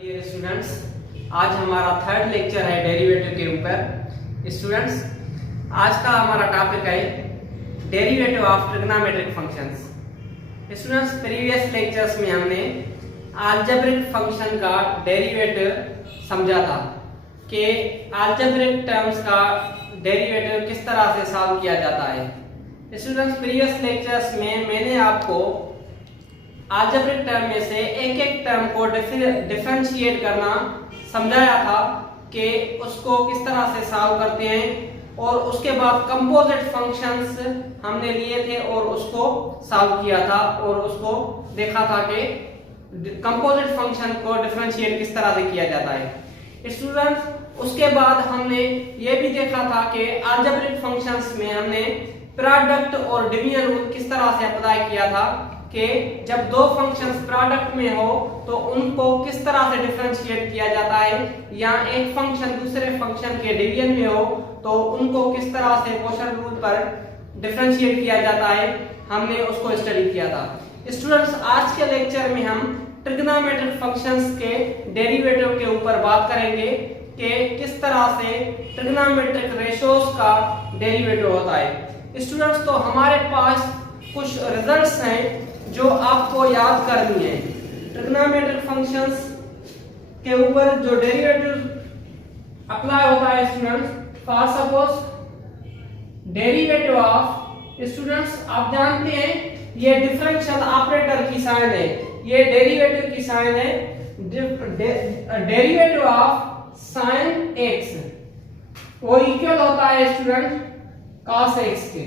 Dear students, आज हमारा third lecture है डेरिवेटिव के ऊपर। स्टूडेंट्स, आज का हमारा टॉपिक है derivative of trigonometric functions. Students, previous lectures में हमने अलजेब्रिक फंक्शन का डेरिवेटिव समझा था कि अलजेब्रिक टर्म्स का डेरिवेटिव किस तरह से सॉल्व किया जाता है। स्टूडेंट्स, प्रीवियस लेक्चर्स में मैंने आपको अलजेब्रिक टर्म में से एक एक टर्म को डिफरेंशिएट करना समझाया था कि उसको किस तरह से सॉल्व करते हैं, और उसके बाद कंपोजिट फंक्शंस हमने लिए थे और उसको सॉल्व किया था और उसको देखा था कि कंपोजिट फंक्शन को डिफरेंशिएट किस तरह से किया जाता है। स्टूडेंट्स, उसके बाद हमने ये भी देखा था कि अलजेब्रिक फंक्शंस में हमने प्रोडक्ट और डिवीजन रूल किस तरह से अप्लाई किया था कि जब दो फंक्शंस प्रोडक्ट में हो तो उनको किस तरह से डिफरेंशिएट किया जाता है, या एक फंक्शन दूसरे फंक्शन के डिवीजन में हो तो उनको किस तरह से क्वोशंट रूल पर डिफरेंशिएट किया जाता है, हमने उसको स्टडी किया था। स्टूडेंट्स, आज के लेक्चर में हम ट्रिग्नोमेट्रिक फंक्शंस के डेरिवेटिव के ऊपर बात करेंगे कि किस तरह से ट्रिग्नोमेट्रिक रेशियोज का डेरिवेटिव होता है। स्टूडेंट्स, तो हमारे पास कुछ रिजल्ट्स हैं जो आपको याद करनी है। ट्रिग्नोमेट्रिक फंक्शंस के ऊपर जो डेरिवेटिव अप्लाई होता है students, for suppose derivative of, students आप जानते हैं ये डिफरेंशियल ऑपरेटर की साइन है, ये डेरिवेटिव की साइन है। डेरिवेटिव ऑफ साइन एक्स वो इक्वल होता है स्टूडेंट कॉस एक्स के।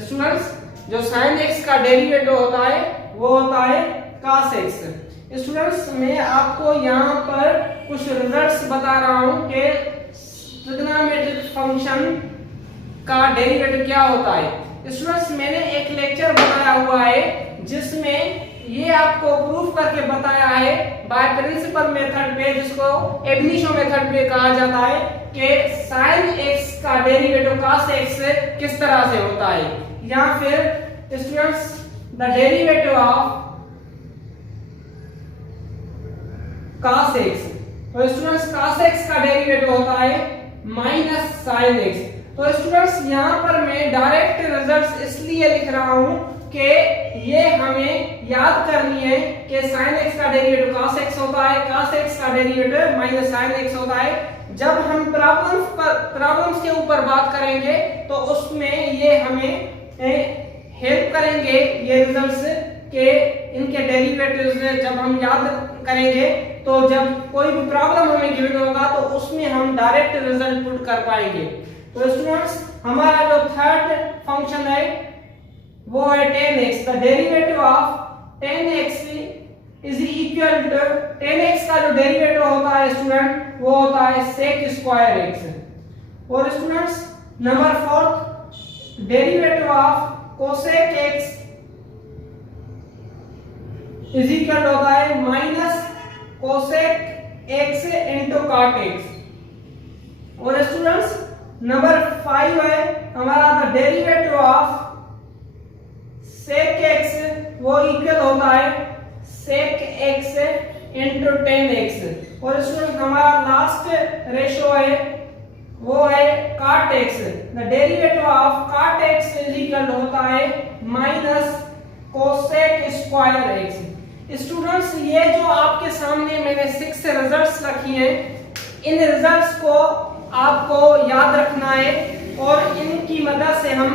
स्टूडेंट्स, जो साइन एक्स का डेरिवेटिव होता है वो होता है cos x। स्टूडेंट्स, मैं आपको यहाँ पर कुछ रिजल्ट्स बता रहा हूँ कि ट्रिग्नोमेट्रिक फंक्शन का डेरिवेटिव क्या होता है। स्टूडेंट्स, मैंने एक लेक्चर बनाया हुआ है जिसमें ये आपको प्रूफ करके बताया है बाय प्रिंसिपल मेथड पे, जिसको एब-इनिशियो मेथड पे कहा जाता है कि sin x का डेरिवेटिव cos x किस तरह से होता है, या फिर students the derivative of cos x। तो स्टूडेंट्स, cos x का डेरिवेटिव होता है माइनस sin x। तो स्टूडेंट्स, यहाँ पर मैं डायरेक्ट रिजल्ट्स इसलिए लिख रहा हूँ कि ये हमें याद करनी है कि sin x का डेरिवेटिव cos x होता है, cos x का डेरिवेटिव माइनस sin x होता है। जब हम प्रॉब्लम्स के ऊपर बात करेंगे तो उसमें ये हमें हेल्प करेंगे ये रिजल्ट्स के इनके डेरिवेटिव्स जब हम याद करेंगे तो जब कोई भी प्रॉब्लम हमें गिवन होगा तो उसमें हम डायरेक्ट रिजल्ट पुट कर पाएंगे। तो स्टूडेंट्स, हमारा जो थर्ड फंक्शन है वो है tan x। The derivative of tan x is equal to, tan x का जो डेरिवेटिव होता है स्टूडेंट वो होता है sec स्क्वायर x। और students, number fourth, derivative of cosec x is equal होता है minus cosec x into cot x। और स्टूडेंट्स, नंबर 5 है हमारा the derivative of sec x वो इक्वल होता है sec x into tan x। और स्टूडेंट, हमारा लास्ट रेशियो है वो है cot x। The derivative of cot x is equal होता है minus cosec square x। Students, ये जो आपके सामने मैंने 6 रिजल्ट्स रखी हैं, इन रिजल्ट्स को आपको याद रखना है और इनकी मदद से हम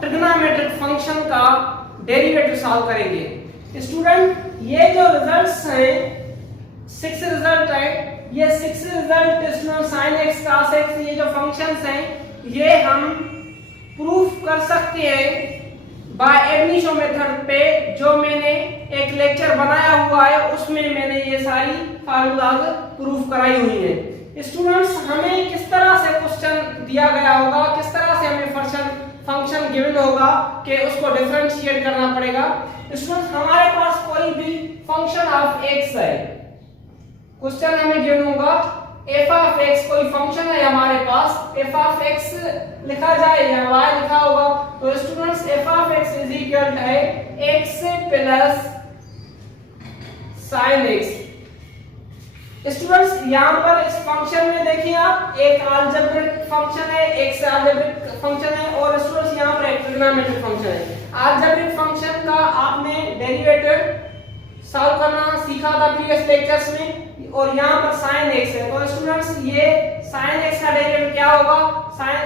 ट्रिग्नोमेट्रिक फंक्शन का डेरिवेटिव सॉल्व करेंगे। स्टूडेंट, ये जो रिजल्ट्स हैं 6 रिजल्ट है, ये 6 result student sin x cos x ये जो फंक्शंस हैं ये हम प्रूफ कर सकते हैं बाय एब-इनिशियो मेथड पे, जो मैंने एक लेक्चर बनाया हुआ है उसमें मैंने ये सारी फार्मूलाज प्रूफ कराई हुई है। स्टूडेंट्स, हमें किस तरह से क्वेश्चन दिया गया होगा, किस तरह से हमें फंक्शन गिवन होगा कि उसको डिफरेंशिएट करना पड़ेगा। स्टूडेंट्स, हमारे पास कोई भी फंक्शन ऑफ x है, क्वेश्चन हमें गिवन होगा f ऑफ x, कोई फंक्शन है हमारे पास, f ऑफ x लिखा जाए या y लिखा होगा, तो students f of x is equal है x plus sin x। Students यहाँ पर इस फंक्शन में देखिए आप एक अलजेब्रिक फंक्शन है, एक से अलजेब्रिक फंक्शन है और स्टूडेंट्स यहाँ पर एक ट्रिग्नोमेट्रिक फंक्शन है। अलजेब्रिक फंक्शन का आपने डेरिवेटिव सॉल्व करना सीखा था प्रीवियस लेक्चर्स में और यहाँ पर sin x है। तो स्टूडेंट्स ये sin x का डेरिवेटिव क्या होगा? sin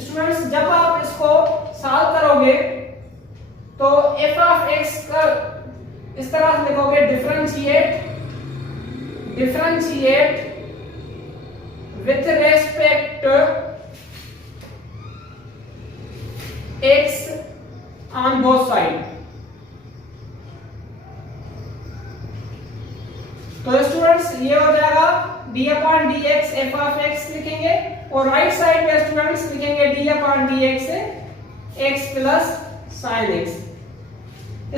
स्टूडेंट्स जब आप इसको सॉल्व करोगे तो f ऑफ x का इस तरह से लिखोगे differentiate with respect to x on both side। तो स्टूडेंट्स ये हो जाएगा d upon dx f of x लिखेंगे और राइट साइड पे स्टूडेंट्स लिखेंगे d upon dx x plus sin x।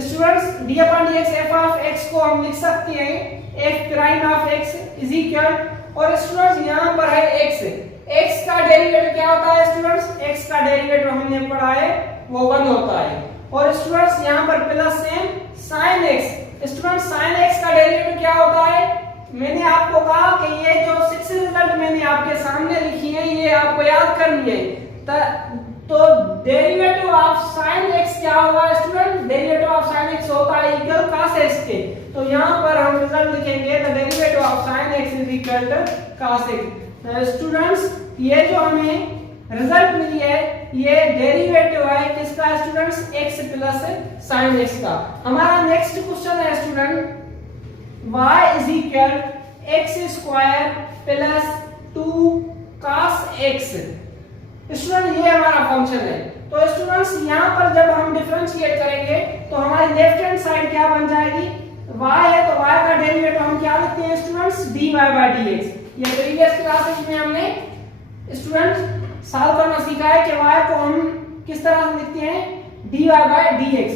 Students d upon dx f of x को हम लिख सकते हैं f prime of x is equal, और स्टूडेंट्स यहाँ पर है x का डेरिवेटिव क्या होता है स्टूडेंट्स? x का डेरिवेटिव हमने पढ़ा है वो 1 होता है और स्टूडेंट्स यहाँ पर plus same sin x। Students sin x का डेरिवेटिव क्या होता है? मैंने आपको कहा कि ये जो 6 रिजल्ट मैंने आपके सामने लिखी है ये आपको याद करनी है। तो डेरिवेटिव ऑफ sin x क्या होगा student? Derivative of sin x होता है इक्वल cos x के। तो यहाँ पर हम रिजल्ट लिखेंगे the derivative of sin x is equal to cos x। Students ये जो हमें रिजल्ट मिली है ये डेरिवेटिव है किसका students? x plus sin x का। हमारा नेक्स्ट क्वेश्चन है student y is equal x square plus 2 cos x। Student ये हमारा फंक्शन है। तो स्टूडेंट्स यहाँ पर जब हम डिफरेंशिएट करेंगे तो हमारी लेफ्ट हैंड साइड क्या बन जाएगी? y है तो y का डेरिवेटिव हम क्या लिखते हैं स्टूडेंट्स? dy by dx। ये प्रीवियस क्लासेस में हमने स्टूडेंट सॉल्व करना सीखा है कि y को हम किस तरह से लिखते हैं? dy by dx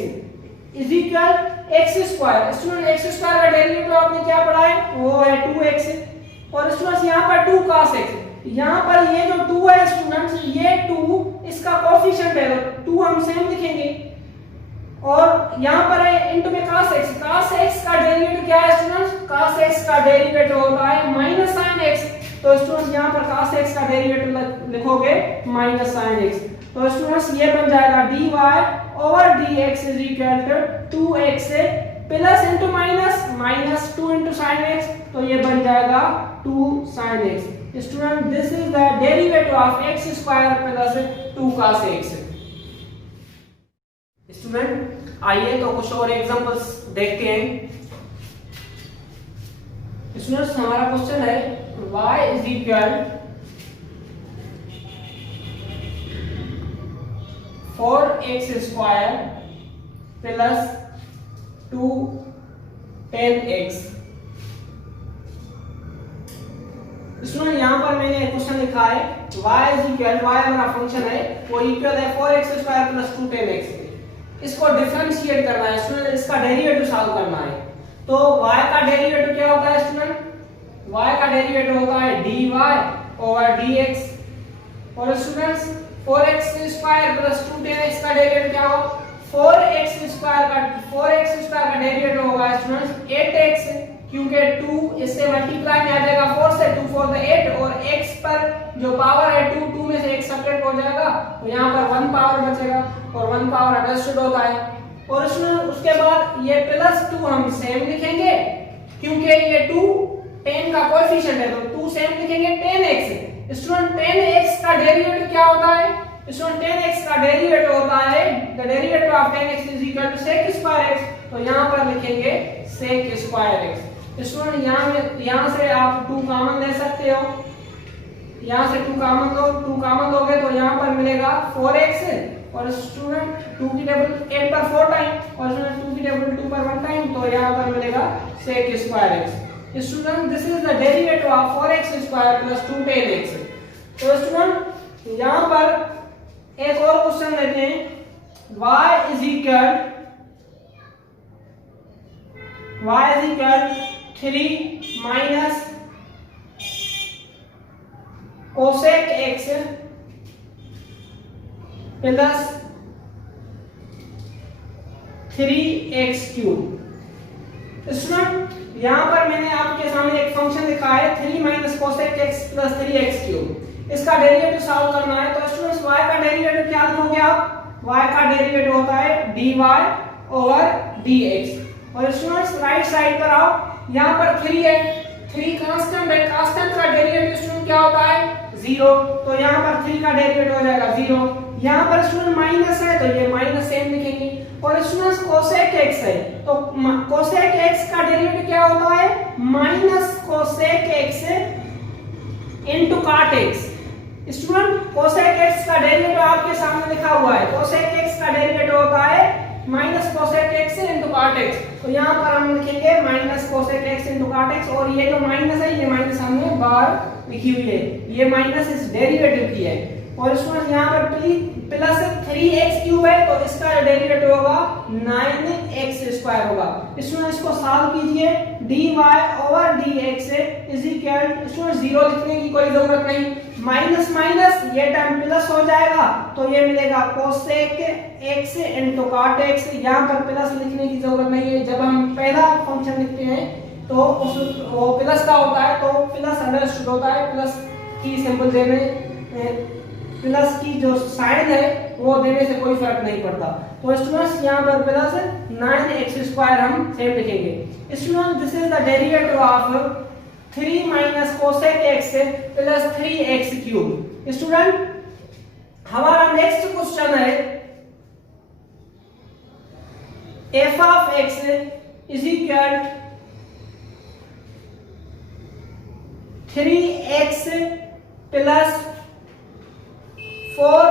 is equal x square. Student x square का डेरिवेटिव आपने क्या पढ़ा है? वो है 2x और स्टूडेंट्स यहाँ पर 2 cos x। यहाँ पर ये जो 2 है स्टूडेंट्स ये 2 इसका कोएफिशिएंट है तो 2 हम सेम लिखेंगे और यहाँ पर है इनटू में cos x। cos x का डेरिवेटिव क्या है स्टूडेंट्स? cos x का डेरिवेटिव होता है माइनस sin x। तो स्टूडेंट्स यहाँ पर cos x का डेरिवेटिव लिखोगे माइनस sin x। तो स्टूडेंट्स ये बन जाएगा dy over dx is equal to 2x plus into minus 2 into sin x तो ये बन जाएगा 2 sin x। Student this is the derivative of x square plus 2 cos x। Student आइए तो कुछ और एग्जांपल्स देखते हैं। स्टूडेंट्स हमारा क्वेश्चन है y is equal 4x square plus 2 10x। Student यहाँ पर मैंने क्वेश्चन लिखा है y इज इक्वल, y हमारा फंक्शन है वो इक्वल है 4x स्क्वायर प्लस 2 10x। इसको डिफरेंशिएट करना है स्टूडेंट, इसका डेरिवेटिव सॉल्व करना है। तो y का डेरिवेटिव क्या होता है स्टूडेंट? y का डेरिवेटिव होता है dy ओवर dx और students 4x square plus 2 10x का डेरिवेटिव क्या होगा? 4x स्क्वायर का डेरिवेटिव होगा स्टूडेंट्स 8x, क्योंकि 2 इससे मल्टीप्लाई में आ जाएगा 4 से 2 4 8 और x पर जो पावर है 2 में से 1 सब्ट्रैक्ट हो जाएगा तो यहाँ पर 1 पावर बचेगा और 1 पावर अंडरस्टूड होता है। और उसके बाद ये प्लस 2 हम सेम लिखेंगे क्योंकि ये 2 10 का कोएफिशिएंट है तो 2 सेम लिखेंगे 10x। स्टूडेंट 10x का डेरिवेटिव क्या होता है? स्टूडेंट 10x का डेरिवेटिव होता है the derivative of 10x is equal to sec square x। तो यहाँ पर लिखेंगे sec स्क्वायर x। स्टूडेंट यहाँ से आप 2 कॉमन ले सकते हो, यहाँ से 2 कॉमन लोगे तो यहाँ पर मिलेगा 4x और स्टूडेंट 2 की टेबल 8 पर 4 टाइम और स्टूडेंट 2 की टेबल 2 पर 1 टाइम तो यहाँ पर मिलेगा sec square x। Student this is the derivative of 4x square plus 2 10x। तो स्टूडेंट यहाँ पर एक और क्वेश्चन लेते हैं y is equal 3 minus cosec x plus 3x cube. Student यहाँ पर मैंने आपके सामने एक फंक्शन लिखा है 3 minus cosec x plus 3x cube. इसका डेरिवेटिव सॉल्व करना है। तो स्टूडेंट्स y का डेरिवेटिव क्या लिखोगे आप? y का डेरिवेटिव होता है dy ओवर dx। और स्टूडेंट्स राइट साइड पर आओ, यहां पर 3 है, 3 कांस्टेंट है, कांस्टेंट का डेरिवेटिव स्टूडेंट क्या होता है? 0। तो यहां पर 3 का डेरिवेटिव हो जाएगा 0। यहां पर स्टूडेंट माइनस है तो ये माइनस सेम लिखेंगे। और स्टूडेंट्स कोसेक x है तो कोसेक x का डेरिवेटिव क्या होता है? Minus cosec x into cot x। Student cosec x का डेरिवेटिव आपके सामने लिखा हुआ है। कोसेक x का डेरिवेटिव होता है minus cosec x into cot x। तो यहां पर हम लिखेंगे minus cosec x into cot x। और ये जो माइनस है, ये माइनस हमने बाहर लिखी हुई है, ये माइनस इस डेरिवेटिव की है। और स्टूडेंट यहां पर प्लस 3x क्यूब है तो इसका डेरिवेटिव होगा 9x स्क्वायर होगा। स्टूडेंट इसको सॉल्व कीजिए, dy over dx is equal student 0 लिखने की कोई जरूरत नहीं, माइनस माइनस ये टर्म प्लस हो जाएगा तो ये मिलेगा cosec x into cot x। यहां पर प्लस लिखने की जरूरत नहीं है, जब हम पहला फंक्शन लिखते हैं तो उस वो प्लस का होता है तो प्लस अंडरस्टूड होता है, प्लस की सिंबल देने, प्लस की जो साइन है वो देने से कोई फर्क नहीं पड़ता। तो स्टूडेंट्स यहाँ पर प्लस 9x स्क्वायर हम सेम लिखेंगे। Student this is the derivative of 3 minus cosec x plus 3x cube. Student हमारा नेक्स्ट क्वेश्चन है f of x is equal 3x plus 4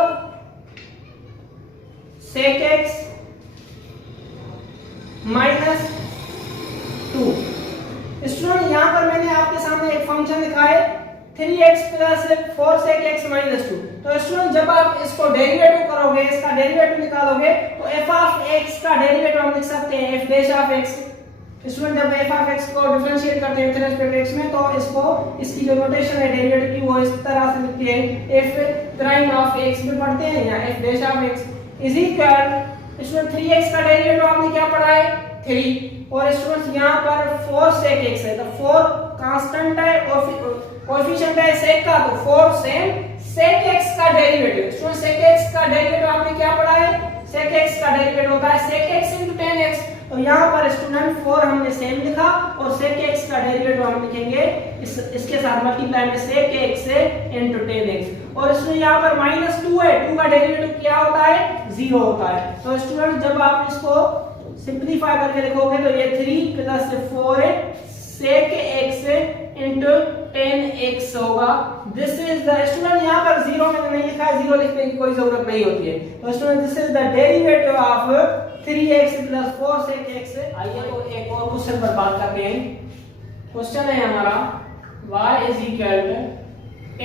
sec x minus 2। Student यहां पर मैंने आपके सामने एक फंक्शन लिखा है 3x plus 4 sec x minus 2। तो स्टूडेंट जब आप इसको डेरिवेटिव करोगे, इसका डेरिवेटिव निकालोगे तो f ऑफ x का डेरिवेटिव हम लिख सकते हैं f dash of x। Student जब f ऑफ x को डिफरेंशिएट करते हैं विद रिस्पेक्ट x में तो इसको इसकी जो नोटेशन है डेरिवेटिव की वो इस तरह से लिखते हैं, f प्राइम ऑफ x में पढ़ते हैं या f dash of x is equal student 3x का डेरिवेटिव आपने क्या पढ़ा है? 3। और स्टूडेंट्स यहां पर 4 sec x है तो 4 कांस्टेंट है और कोएफिशिएंट है sec का तो 4 सेम sec x का डेरिवेटिव। स्टूडेंट sec x का डेरिवेटिव आपने क्या पढ़ा है? sec x का डेरिवेटिव होता है sec x into tan x। तो यहाँ पर स्टूडेंट 4 हमने सेम लिखा और sec x का डेरिवेटिव हम लिखेंगे इसके साथ मल्टीप्लाई में sec x into tan x। और इसमें यहाँ पर माइनस 2 है, 2 का डेरिवेटिव क्या होता है? 0 होता है। तो स्टूडेंट जब आप इसको सिंपलीफाई करके लिखोगे तो ये 3 plus 4 sec x into tan x होगा। दिस इज द स्टूडेंट यहाँ पर 0 मैंने नहीं लिखा है, 0 लिखने की कोई जरूरत नहीं होती है। तो student this is the derivative of 3x plus 4 sec x। आइए तो एक और क्वेश्चन पर बात करते हैं। क्वेश्चन है हमारा y is equal to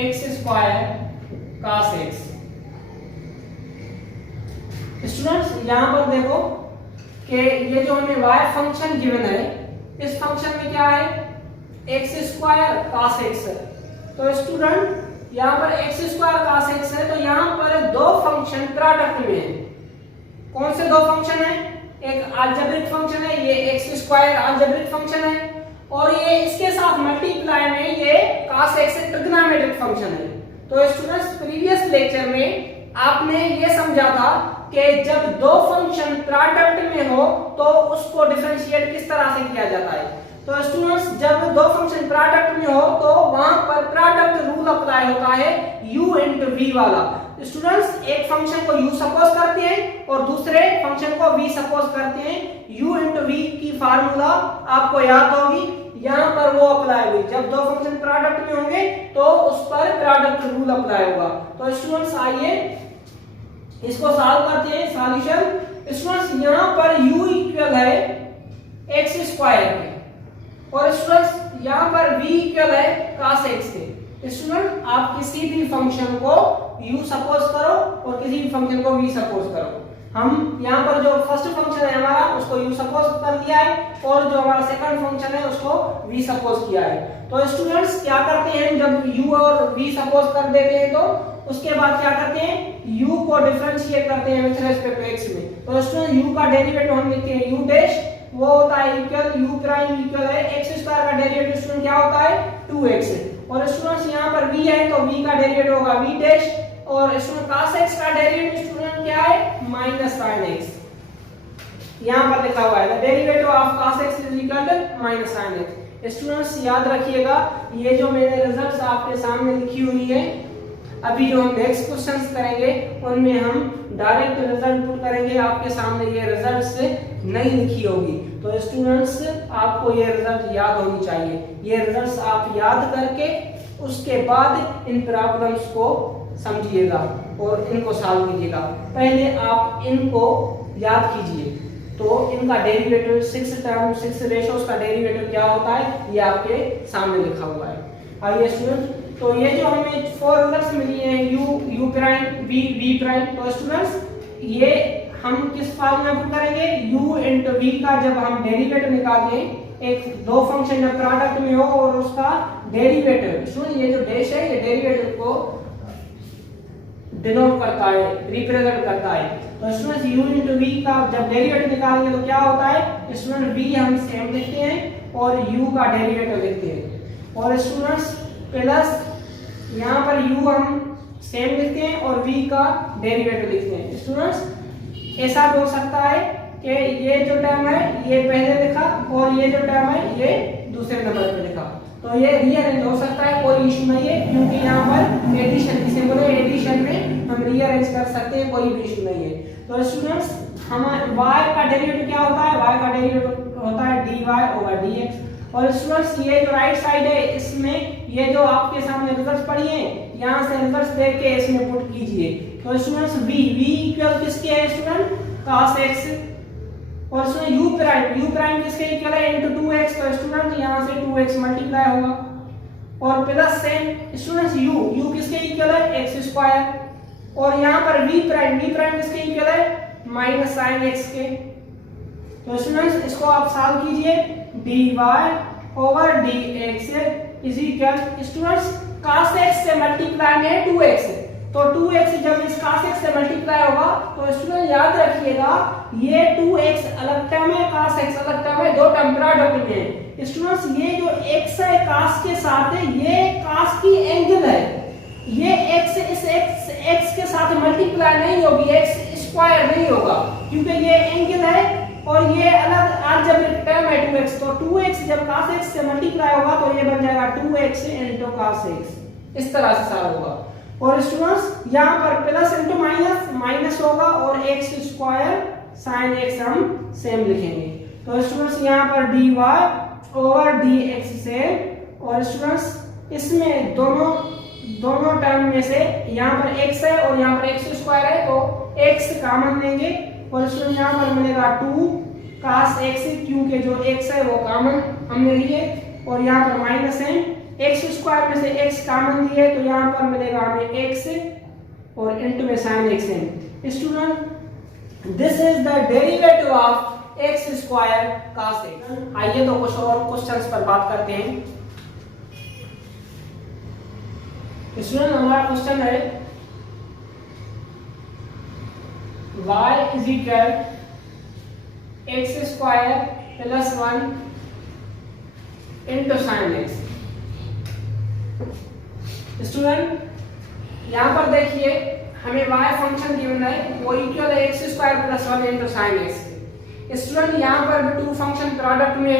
x square cos x। Students यहाँ पर देखो कि ये जो हमें y फंक्शन गिवन है, इस फंक्शन में क्या है? x square cos x। तो स्टूडेंट यहाँ पर x स्क्वायर cos x है तो यहाँ पर दो फंक्शन प्रोडक्ट में है। कौन से दो फंक्शन है? एक अलजेब्रिक फंक्शन है, ये x स्क्वायर अलजेब्रिक फंक्शन है, और ये इसके साथ मल्टीप्लाई में ये cos x ट्रिग्नोमेट्रिक फंक्शन है। तो स्टूडेंट्स प्रीवियस लेक्चर में आपने ये समझा था कि जब दो फंक्शन प्रोडक्ट में हो तो उसको डिफरेंशिएट किस तरह से किया जाता है। तो स्टूडेंट्स जब दो फंक्शन प्रोडक्ट में हो तो वहां पर प्रोडक्ट रूल अप्लाई होता है u into v वाला। स्टूडेंट्स एक फंक्शन को u सपोज करते हैं और दूसरे फंक्शन को v सपोज करते हैं। u into v की फार्मूला आपको याद होगी, यहाँ पर वो अप्लाई हुई। जब दो फंक्शन प्रोडक्ट में होंगे तो उस पर प्रोडक्ट रूल अप्लाई होगा। तो स्टूडेंट्स आइए इसको सॉल्व करते हैं। सॉल्यूशन स्टूडेंट्स यहाँ पर u इक्वल है x स्क्वायर के और स्टूडेंट्स यहाँ पर v इक्वल है cos x के। स्टूडेंट आप किसी भी फंक्शन को u सपोज करो और किसी भी फंक्शन को v सपोज करो। हम यहाँ पर जो फर्स्ट फंक्शन है हमारा उसको u सपोज कर दिया है और जो हमारा सेकंड फंक्शन है उसको v सपोज किया है। तो स्टूडेंट्स क्या करते हैं, जब u और v सपोज कर देते हैं तो उसके बाद क्या करते हैं, u को डिफरेंशिएट करते हैं विद रिस्पेक्ट टू x में। तो स्टूडेंट u का डेरिवेटिव हम लिखते हैं u डैश वो होता है इक्वल u प्राइम इक्वल है x स्क्वायर का डेरिवेटिव स्टूडेंट क्या होता है 2x। और स्टूडेंट्स यहाँ पर v है तो v का डेरिवेटिव होगा v डैश, और स्टूडेंट cos x का डेरिवेटिव स्टूडेंट क्या है माइनस sin x। यहाँ पर लिखा हुआ है the derivative of cos x is equal to minus sin x। Students याद रखिएगा, ये जो मैंने रिजल्ट्स आपके सामने लिखी हुई है, अभी जो हम नेक्स्ट क्वेश्चंस करेंगे उनमें हम डायरेक्ट रिजल्ट पुट करेंगे, आपके सामने ये रिजल्ट्स नहीं लिखी होगी। तो स्टूडेंट्स आपको ये रिजल्ट याद होनी चाहिए, ये रिजल्ट्स आप याद करके उसके बाद इन प्रॉब्लम्स को समझिएगा और इनको सॉल्व कीजिएगा। पहले आप इनको याद कीजिए। तो इनका डेरिवेटिव 6 रेशोस का डेरिवेटिव क्या होता है ये आपके सामने लिखा हुआ है। आइए स्टूडेंट, तो ये जो हमें 4 रिजल्ट्स मिली हैं u प्राइम v प्राइम, तो स्टूडेंट्स ये हम किस फॉर्म में पुट करेंगे, u into v का जब हम डेरिवेटिव निकालें, एक दो फंक्शन जब प्रोडक्ट में हो और उसका डेरिवेटिव, स्टूडेंट ये जो डैश है ये डेरिवेटिव को डिनोट करता है, रिप्रेजेंट करता है। तो स्टूडेंट्स u into v का जब डेरिवेटिव निकालेंगे तो क्या होता है, स्टूडेंट v हम सेम लिखते हैं और u का डेरिवेटिव लिखते हैं, और स्टूडेंट्स प्लस यहाँ पर u हम सेम लिखते हैं और v का डेरिवेटिव लिखते हैं। स्टूडेंट्स ऐसा भी हो सकता है कि ये जो टर्म है ये पहले लिखा और ये जो टर्म है ये दूसरे नंबर पे लिखा, तो ये रीअरेंज हो सकता है, कोई इशू नहीं है, क्योंकि यहाँ पर एडिशन जिसे बोले एडिशन में हम रीअरेंज कर सकते हैं, कोई भी इशू नहीं है। तो स्टूडेंट्स हम y का डेरिवेटिव क्या होता है, y का डेरिवेटिव होता है dy ओवर dx। और स्टूडेंट्स ये जो राइट साइड है इसमें ये जो आपके सामने रिजल्ट्स पड़ी हैं, यहाँ से रिजल्ट्स देख के इसमें पुट कीजिए। तो स्टूडेंट्स v इक्वल किसके है स्टूडेंट cos x, और स्टूडेंट u प्राइम किसके इक्वल है इनटू 2x, तो स्टूडेंट यहाँ से 2x मल्टीप्लाई होगा, और प्लस सेम स्टूडेंट्स u किसके इक्वल है x स्क्वायर, और यहाँ पर v प्राइम किसके इक्वल है माइनस sin x के। तो स्टूडेंट्स इसको आप सॉल्व कीजिए, dy over dx is equal students cos x से मल्टीप्लाई में 2x, तो 2x जब इस cos x से मल्टीप्लाई होगा तो स्टूडेंट याद रखिएगा ये 2x अलग टर्म है, cos x अलग टर्म है, दो टर्म प्रोडक्ट में है। स्टूडेंट्स ये जो x है cos के साथ है, ये cos की एंगल है, ये x इस x के साथ मल्टीप्लाई नहीं होगी, x स्क्वायर नहीं होगा, क्योंकि ये एंगल है और ये अलग अलजेब्रिक टर्म है 2x, तो 2x जब cos x से मल्टीप्लाई होगा तो ये बन जाएगा 2x into cos x, इस तरह से सॉल्व होगा। और स्टूडेंट्स यहाँ पर प्लस इंटू माइनस होगा और x स्क्वायर sin x हम सेम लिखेंगे। तो स्टूडेंट्स यहाँ पर dy ओवर dx से, और स्टूडेंट्स इसमें दोनों टर्म में से यहाँ पर x है और यहाँ पर x स्क्वायर है, तो x कॉमन लेंगे, और स्टूडेंट यहाँ पर मिलेगा 2 cos x, क्योंकि जो x है वो कॉमन हमने लिए, और यहाँ पर माइनस है, x स्क्वायर में से x कॉमन लिए तो यहाँ पर मिलेगा हमें x और इनटू में sin x है। Student this is the derivative of x square cos x। आइए तो कुछ और क्वेश्चंस पर बात करते हैं। स्टूडेंट हमारा क्वेश्चन है y is equal x square plus 1 into sin x। Student यहाँ पर देखिए हमें y फंक्शन गिवन है, वो इक्वल है x square plus 1 into sin x। Student यहाँ पर भी टू फंक्शन प्रोडक्ट में,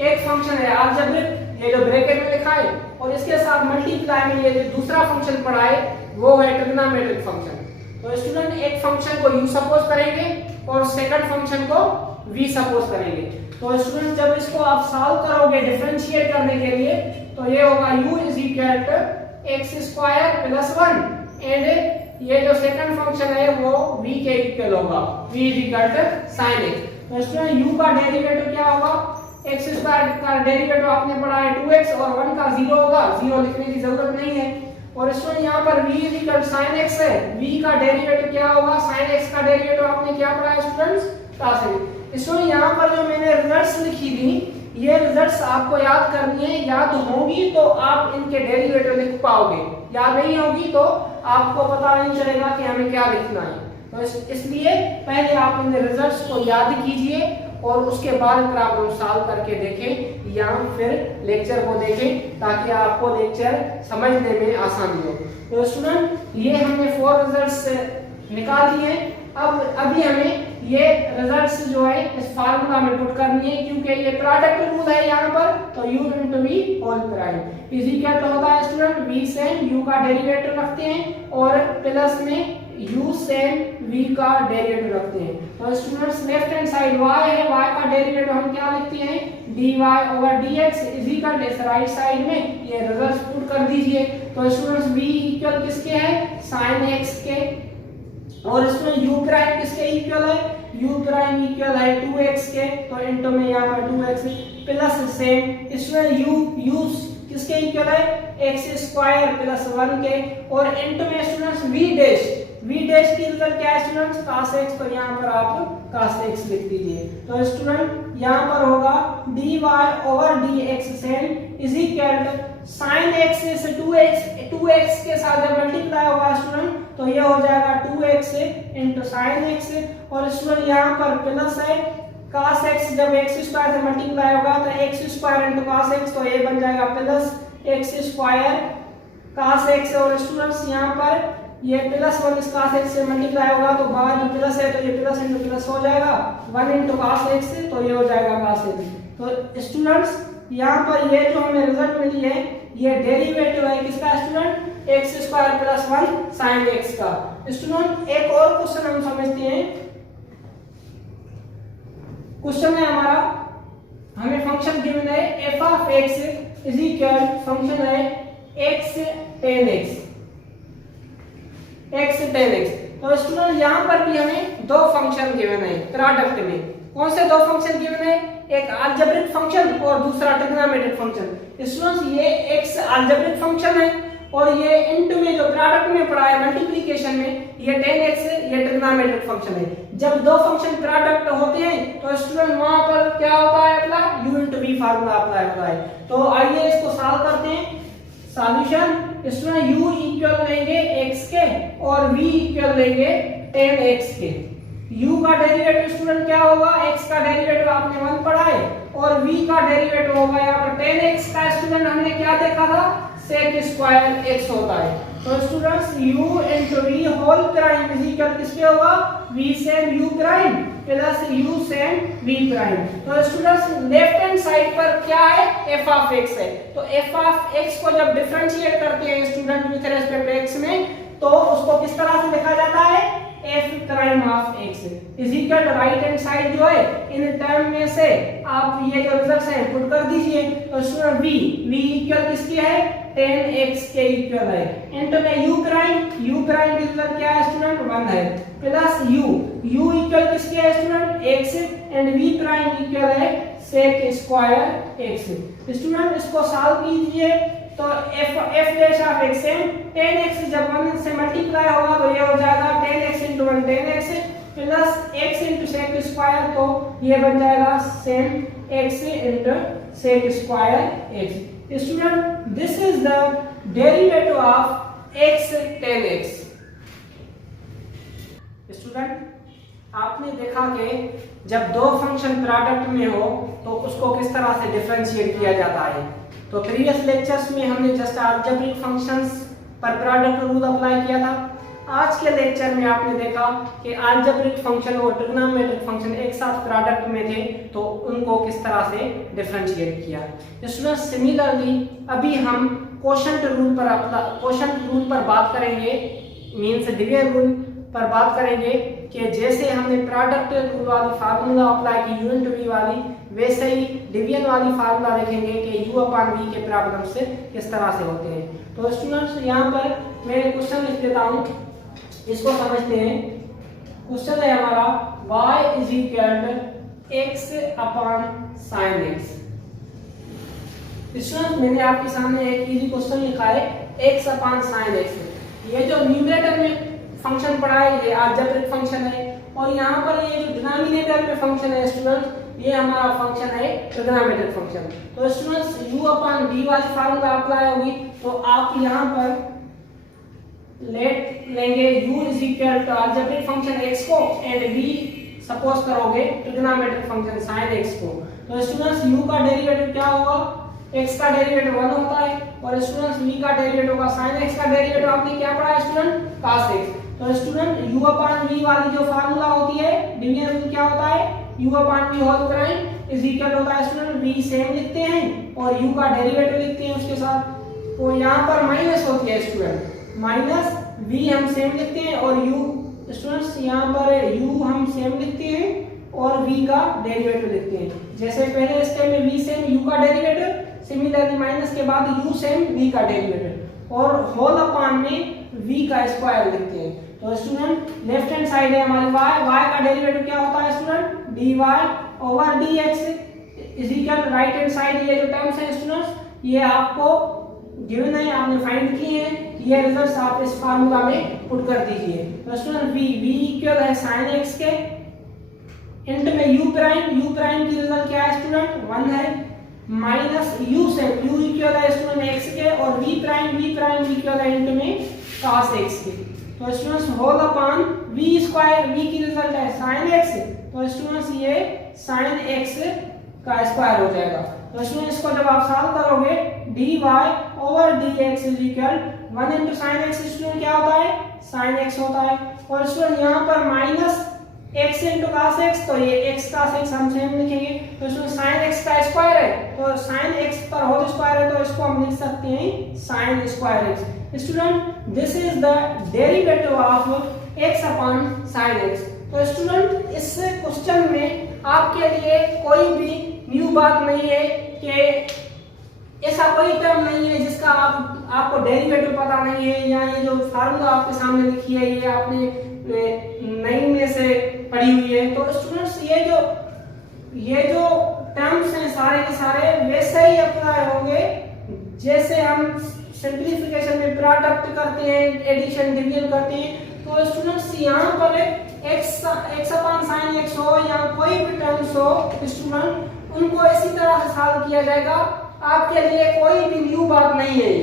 एक फंक्शन है अलजेब्रिक ये जो ब्रैकेट में लिखा है, और इसके साथ मल्टीप्लाई में ये जो दूसरा फंक्शन पढ़ा है वो है ट्रिग्नोमेट्रिक फंक्शन। तो स्टूडेंट एक फंक्शन को u सपोज करेंगे और सेकंड फंक्शन को v सपोज करेंगे। तो स्टूडेंट जब इसको आप सॉल्व करोगे डिफरेंशिएट करने के लिए, तो ये होगा u is equal to x square plus 1 and ये जो सेकंड फंक्शन है वो v के इक्वल होगा, v is equal to sin x। तो स्टूडेंट u का डेरिवेटिव क्या होगा, x स्क्वायर का डेरिवेटिव आपने पढ़ा है 2x और 1 का 0 होगा, 0 लिखने की जरूरत नहीं है। और स्टूडेंट यहाँ पर v is equal sin x है, v का डेरिवेटिव क्या होगा, sin x का डेरिवेटिव आपने क्या पढ़ा है स्टूडेंट्स cos x। स्टूडेंट यहाँ पर जो मैंने रिजल्ट्स लिखी थी, ये रिजल्ट्स आपको याद करनी है, याद होगी तो आप इनके डेरिवेटिव लिख पाओगे, याद नहीं होगी तो आपको पता नहीं चलेगा कि हमें क्या लिखना है। तो इसलिए पहले आप इन रिजल्ट्स को याद कीजिए और उसके बाद प्रॉब्लम सॉल्व करके देखें या फिर लेक्चर को देखें ताकि आपको लेक्चर समझने में आसानी हो। तो स्टूडेंट ये हमने 4 रिजल्ट्स निकाल दिए। अब अभी हमें ये रिजल्ट्स जो है इस फार्मूला में पुट करनी है, क्योंकि ये प्रोडक्ट रूल है यहाँ पर। तो u into v whole prime is equal to होता है स्टूडेंट v से u का डेरिवेटिव रखते हैं और प्लस में u से v का डेरिवेटिव रखते हैं। तो students left hand side y है, y का डेरिवेटिव हम क्या लिखते हैं dy over dx is equal to right side में ये रिजल्ट्स पुट कर दीजिए। तो स्टूडेंट्स v इक्वल किसके है sin x के, और इसमें u प्राइम किसके इक्वल है u प्राइम इक्वल है 2x के। तो इनटू में यहाँ पर 2x प्लस सेम इसमें u किसके इक्वल है x स्क्वायर प्लस 1 के, और इनटू में स्टूडेंट्स v डैश की रिजल्ट क्या है स्टूडेंट्स cos x। तो यहाँ पर आप cos x लिख दीजिए। तो स्टूडेंट यहाँ पर होगा dy over dx same is equal to sin x से 2x के साथ जब मल्टीप्लाई होगा स्टूडेंट तो ये हो जाएगा 2x इंटू sin x, और स्टूडेंट यहाँ पर प्लस है cos x जब x स्क्वायर से मल्टीप्लाई होगा तो x square into cos x, तो ये बन जाएगा plus x square cos x, और स्टूडेंट्स यहाँ पर ये प्लस 1 इस cos x से मल्टीप्लाई होगा तो बाद में प्लस है तो ये प्लस इंटू प्लस हो जाएगा 1 इंटू cos x, तो ये हो जाएगा cos x। तो स्टूडेंट्स यहाँ पर ये जो हमें रिजल्ट मिली है ये डेरिवेटिव है किसका student x square plus 1 sin x का। स्टूडेंट एक और क्वेश्चन हम समझते हैं। क्वेश्चन है हमारा, हमें फंक्शन गिवन है f of x is equal function है x tan x। तो स्टूडेंट यहाँ पर भी हमें दो फंक्शन गिवन है प्रोडक्ट में। कौन से दो फंक्शन गिवन है, एक अलजेब्रिक फंक्शन और दूसरा ट्रिग्नोमेट्रिक फंक्शन। स्टूडेंट्स ये x अलजेब्रिक फंक्शन है और ये इनटू में जो प्रोडक्ट में पढ़ा है मल्टीप्लिकेशन में ये tan x ये ट्रिग्नोमेट्रिक फंक्शन है। जब दो फंक्शन प्रोडक्ट होते हैं तो स्टूडेंट वहां पर क्या होता है अपना u into v formula apply होता है। तो आइए इसको सॉल्व करते हैं। सॉल्यूशन स्टूडेंट u इक्वल लेंगे x के और v इक्वल लेंगे tan x के। u का डेरिवेटिव स्टूडेंट क्या होगा, x का डेरिवेटिव आपने 1 पढ़ा है और v का डेरिवेटिव होगा यहाँ पर tan x का। स्टूडेंट हमने क्या देखा था sec स्क्वायर x होता है। तो students u into v whole prime is equal किसके होगा v sin u prime plus u sin v prime. तो स्टूडेंट्स लेफ्ट हैंड साइड पर क्या है f ऑफ x है। तो f ऑफ x को जब डिफरेंशिएट करते हैं स्टूडेंट विद रिस्पेक्ट x में तो उसको किस तरह से लिखा जाता है f prime of x is equal to right hand side जो है इन टर्म में से आप ये जो रिजल्ट्स हैं पुट कर दीजिए। तो स्टूडेंट v इक्वल किसकी है tan x के इक्वल है इनटू में u प्राइम इक्वल क्या है स्टूडेंट 1 है प्लस u इक्वल किसके है student x and v prime equal है sec स्क्वायर x। स्टूडेंट इसको सॉल्व कीजिए तो f डैश ऑफ x है tan x जब 1 से मल्टीप्लाई होगा तो ये हो जाएगा tan x into 1 tan x plus x into sec square, तो ये बन जाएगा sin x into sec square x। Student this is the derivative of x tan x। Student आपने देखा कि जब दो फंक्शन प्रोडक्ट में हो तो उसको किस तरह से डिफरेंशिएट किया जाता है। तो प्रीवियस लेक्चर्स में हमने जस्ट अलजेब्रिक फंक्शंस पर प्रोडक्ट रूल अप्लाई किया था। आज के लेक्चर में आपने देखा कि अलजेब्रिक फंक्शन और ट्रिग्नोमेट्रिक फंक्शन एक साथ प्रोडक्ट में थे तो उनको किस तरह से डिफरेंशिएट किया। स्टूडेंट सिमिलरली अभी हम क्वोशंट रूल पर बात करेंगे, मींस डिवीजन रूल पर बात करेंगे कि जैसे हमने प्रोडक्ट रूल वाली फार्मूला अप्लाई की u इंटू v वाली, वैसे ही डिवीजन वाली फार्मूला देखेंगे कि u अपॉन v के प्रॉब्लम से किस तरह से होते हैं। तो स्टूडेंट्स यहाँ पर मैं क्वेश्चन लिख देता हूँ, इसको समझते हैं। क्वेश्चन है हमारा y is equal to x upon sin x। Students मैंने आपके सामने एक इजी क्वेश्चन लिखा है x अपॉन sin x। ये जो न्यूमरेटर में फंक्शन पढ़ा है ये अलजेब्रिक फंक्शन है और यहाँ पर ये जो डिनोमिनेटर में फंक्शन है स्टूडेंट ये हमारा फंक्शन है ट्रिग्नोमेट्रिक फंक्शन। तो स्टूडेंट्स u अपॉन v वाली फार्मूला अप्लाई होगी तो आप यहाँ पर लेंगे u is equal to algebraic function x को एंड v सपोज करोगे ट्रिग्नोमेट्रिक फंक्शन sin x को, तो स्टूडेंट्स u का डेरिवेटिव क्या होगा, x का डेरिवेटिव 1 होता है, और स्टूडेंट्स v का डेरिवेटिव होगा sin x का डेरिवेटिव आपने क्या पढ़ा है स्टूडेंट, cos x। तो स्टूडेंट u अपॉन v वाली जो फार्मूला होती है डिवीजन रूल क्या होता है, u upon v whole prime is equal होता है स्टूडेंट v सेम लिखते हैं और u का डेरिवेटिव लिखते हैं उसके साथ, तो यहाँ पर माइनस होती है स्टूडेंट, माइनस v हम सेम लिखते हैं और u स्टूडेंट्स यहाँ पर u हम सेम लिखते हैं और v का डेरिवेटिव लिखते हैं। जैसे पहले स्टेप में v सेम u का डेरिवेटिव, सिमिलरली माइनस के बाद u सेम v का डेरिवेटिव और होल अपॉन में v का स्क्वायर लिखते हैं। तो स्टूडेंट लेफ्ट हैंड साइड है हमारी y का डेरिवेटिव क्या होता है student, dy over dx is equal right hand side ये जो टर्म्स हैं स्टूडेंट्स ये आपको गिवन है, आपने फाइंड किए हैं, ये रिजल्ट्स आप इस फार्मूला में पुट कर दीजिए। तो स्टूडेंट v इक्वल है sin x के इंट में u प्राइम की रिजल्ट क्या है स्टूडेंट 1 है, माइनस u से u इक्वल है स्टूडेंट x के और v प्राइम इक्वल है इंट में cos x के। तो students whole upon v square, v की रिजल्ट है sin x, तो स्टूडेंट्स ये sin x का स्क्वायर हो जाएगा। तो स्टूडेंट्स इसको जब आप सॉल्व करोगे dy over dx is equal 1 into sin x student क्या होता है, sin x होता है, और स्टूडेंट यहाँ पर minus x into cos x, तो ये x cos x हम सेम लिखेंगे, तो इसमें sin x का स्क्वायर है, तो sin x पर होल स्क्वायर है, तो इसको हम लिख सकते हैं sin square x। Student this is the derivative of x upon sin x। तो स्टूडेंट इस क्वेश्चन में आपके लिए कोई भी न्यू बात नहीं है कि ऐसा कोई टर्म नहीं है जिसका आपको डेरिवेटिव पता नहीं है, या ये जो फार्मूला आपके सामने लिखी है ये आपने नई में से पढ़ी हुई है। तो स्टूडेंट्स ये जो टर्म्स हैं सारे के सारे वैसे ही अप्लाई होंगे जैसे हम सिंप्लीफिकेशन में प्रोडक्ट करते हैं, एडिशन डिवीजन करते हैं। तो स्टूडेंट्स यहाँ पर x अपॉन sin x हो या कोई भी टर्म्स हो स्टूडेंट उनको इसी तरह से सॉल्व किया जाएगा, आपके लिए कोई भी न्यू बात नहीं है।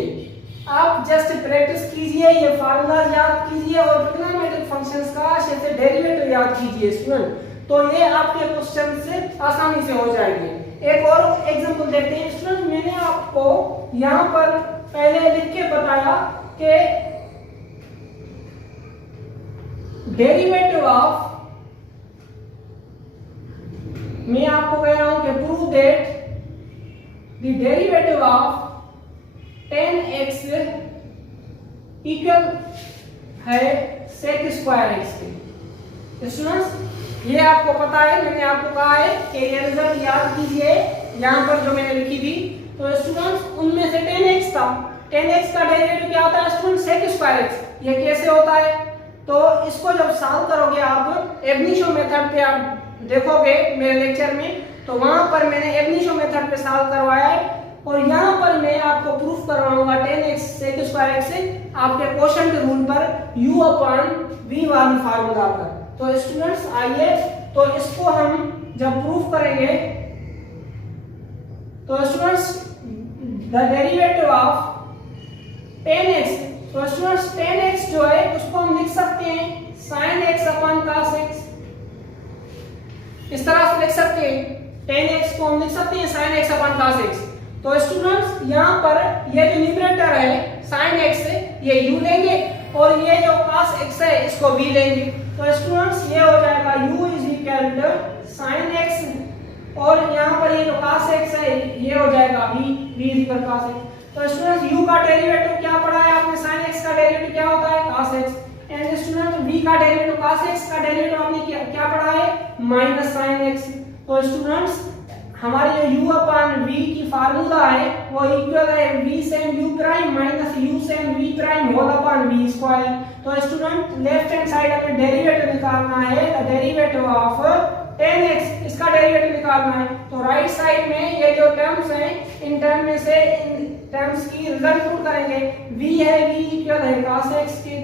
आप जस्ट प्रैक्टिस कीजिए, ये फार्मूला याद कीजिए और ट्रिग्नोमेट्रिक फंक्शंस का जैसे डेरिवेटिव याद कीजिए स्टूडेंट, तो ये आपके क्वेश्चन से आसानी से हो जाएंगे। एक और एग्जांपल देखते हैं स्टूडेंट, मैंने आपको यहाँ पर पहले लिख के बताया कि डेरिवेटिव ऑफ, मैं आपको कह रहा हूं कि prove that the derivative of 10x equal है sec स्क्वायर x के। स्टूडेंट्स ये आपको पता है, मैंने आपको कहा है कि ये रिजल्ट याद कीजिए यहाँ पर जो मैंने लिखी थी। तो स्टूडेंट्स उनमें से 10x का डेरिवेटिव क्या होता है स्टूडेंट, sec स्क्वायर x। ये कैसे होता है, तो इसको जब सॉल्व करोगे आप एबनिशो मेथड पे आप देखोगे मेरे लेक्चर में, तो वहां पर मैंने एबनिशो मेथड पे सॉल्व करवाया है और यहाँ पर मैं आपको प्रूफ करवाऊंगा 10x sec स्क्वायर x से आपके क्वोशंट रूल पर u अपॉन v वाली फार्मूला पर। तो स्टूडेंट्स आइए, तो इसको हम जब प्रूफ करेंगे तो students the derivative of 10x, तो स्टूडेंट्स 10x जो है उसको हम लिख सकते हैं sin x upon cos x, इस तरह से लिख सकते हैं। 10x को हम लिख सकते हैं sin x upon cos x। तो स्टूडेंट्स यहाँ पर ये जो न्यूमरेटर है sin x ये u लेंगे और ये जो cos x है इसको v लेंगे। तो स्टूडेंट्स ये हो जाएगा u is equal to sin x और यहाँ पर ये जो cos x है ये हो जाएगा v is equal cos x। तो स्टूडेंट्स u का डेरिवेटिव क्या पढ़ा है आपने, sin x का डेरिवेटिव क्या होता है cos x, and student v का डेरिवेटिव cos x का डेरिवेटिव आपने क्या पढ़ा है माइनस sin x। तो स्टूडेंट्स हमारी जो u अपॉन v की फार्मूला है वो इक्वल है v same u prime minus u same v prime whole upon v square. तो स्टूडेंट लेफ्ट हैंड साइड हमें डेरिवेटिव निकालना है, द डेरिवेटिव ऑफ 10x, इसका डेरिवेटिव निकालना है। तो राइट साइड में ये जो टर्म्स हैं इन टर्म में से इन टर्म्स की रिजल्ट पुट करेंगे, v है v इक्वल है cos x के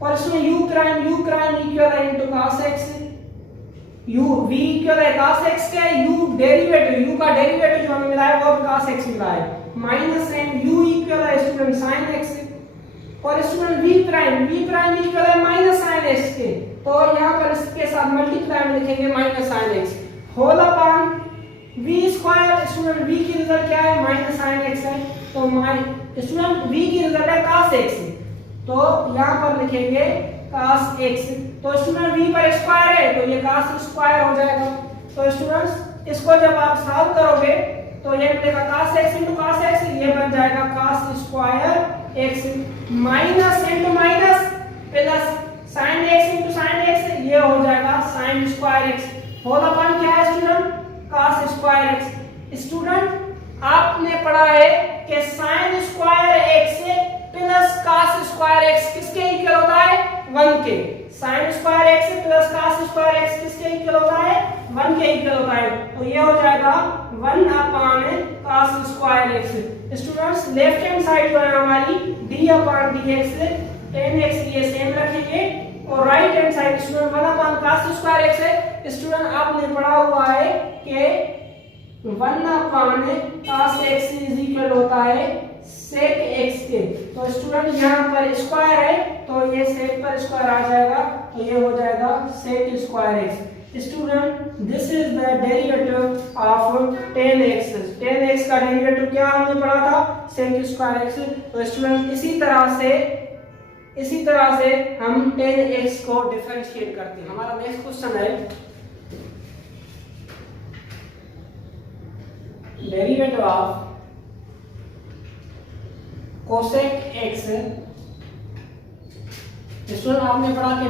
और इसमें u प्राइम इक्वल है into cos x, v equal है cos x के, u डेरिवेटिव u का डेरिवेटिव जो हमें मिला है वो cos x मिला है, माइनस साइन u इक्वल है स्टूडेंट sin x और स्टूडेंट v प्राइम इक्वल है माइनस sin x के। तो यहाँ पर इसके साथ मल्टीप्लाई में लिखेंगे minus sine x whole upon v square. Student v की रिजल्ट क्या है, माइनस साइन एक्स है, तो स्टूडेंट वी की रिजल्ट है cos x, तो यहाँ पर लिखेंगे cos x। तो स्टूडेंट v पर स्क्वायर है तो ये cos स्क्वायर हो जाएगा। तो स्टूडेंट्स इसको जब आप सॉल्व करोगे तो ये मिलेगा cos x into cos x, ये बन जाएगा cos square x minus into minus plus sin x into sin x, ये हो जाएगा sin square x whole upon क्या है student, cos square x। Student आपने पढ़ा है कि sin square x plus cos square x किसके इक्वल होता है, 1 के। sin square x plus cos square x किसके इक्वल होता है, 1 के इक्वल होता है, तो ये हो जाएगा 1 upon cos square x। Students left hand side जो है हमारी d upon dx tan x ये सेम रखेंगे और right hand side student 1 upon cos square x है। स्टूडेंट आपने पढ़ा हुआ है कि 1 upon cos x is equal होता है sec x के, तो स्टूडेंट यहाँ पर स्क्वायर है तो ये sec पर स्क्वायर आ जाएगा, तो ये हो जाएगा sec square x। Student this is the derivative of tan x। tan x का डेरिवेटिव क्या हमने पढ़ा था, sec स्क्वायर x। तो स्टूडेंट इसी तरह से हम tan x को डिफरेंशिएट करते हैं। हमारा नेक्स्ट क्वेश्चन है derivative of cosec x। Student आपने पढ़ा कि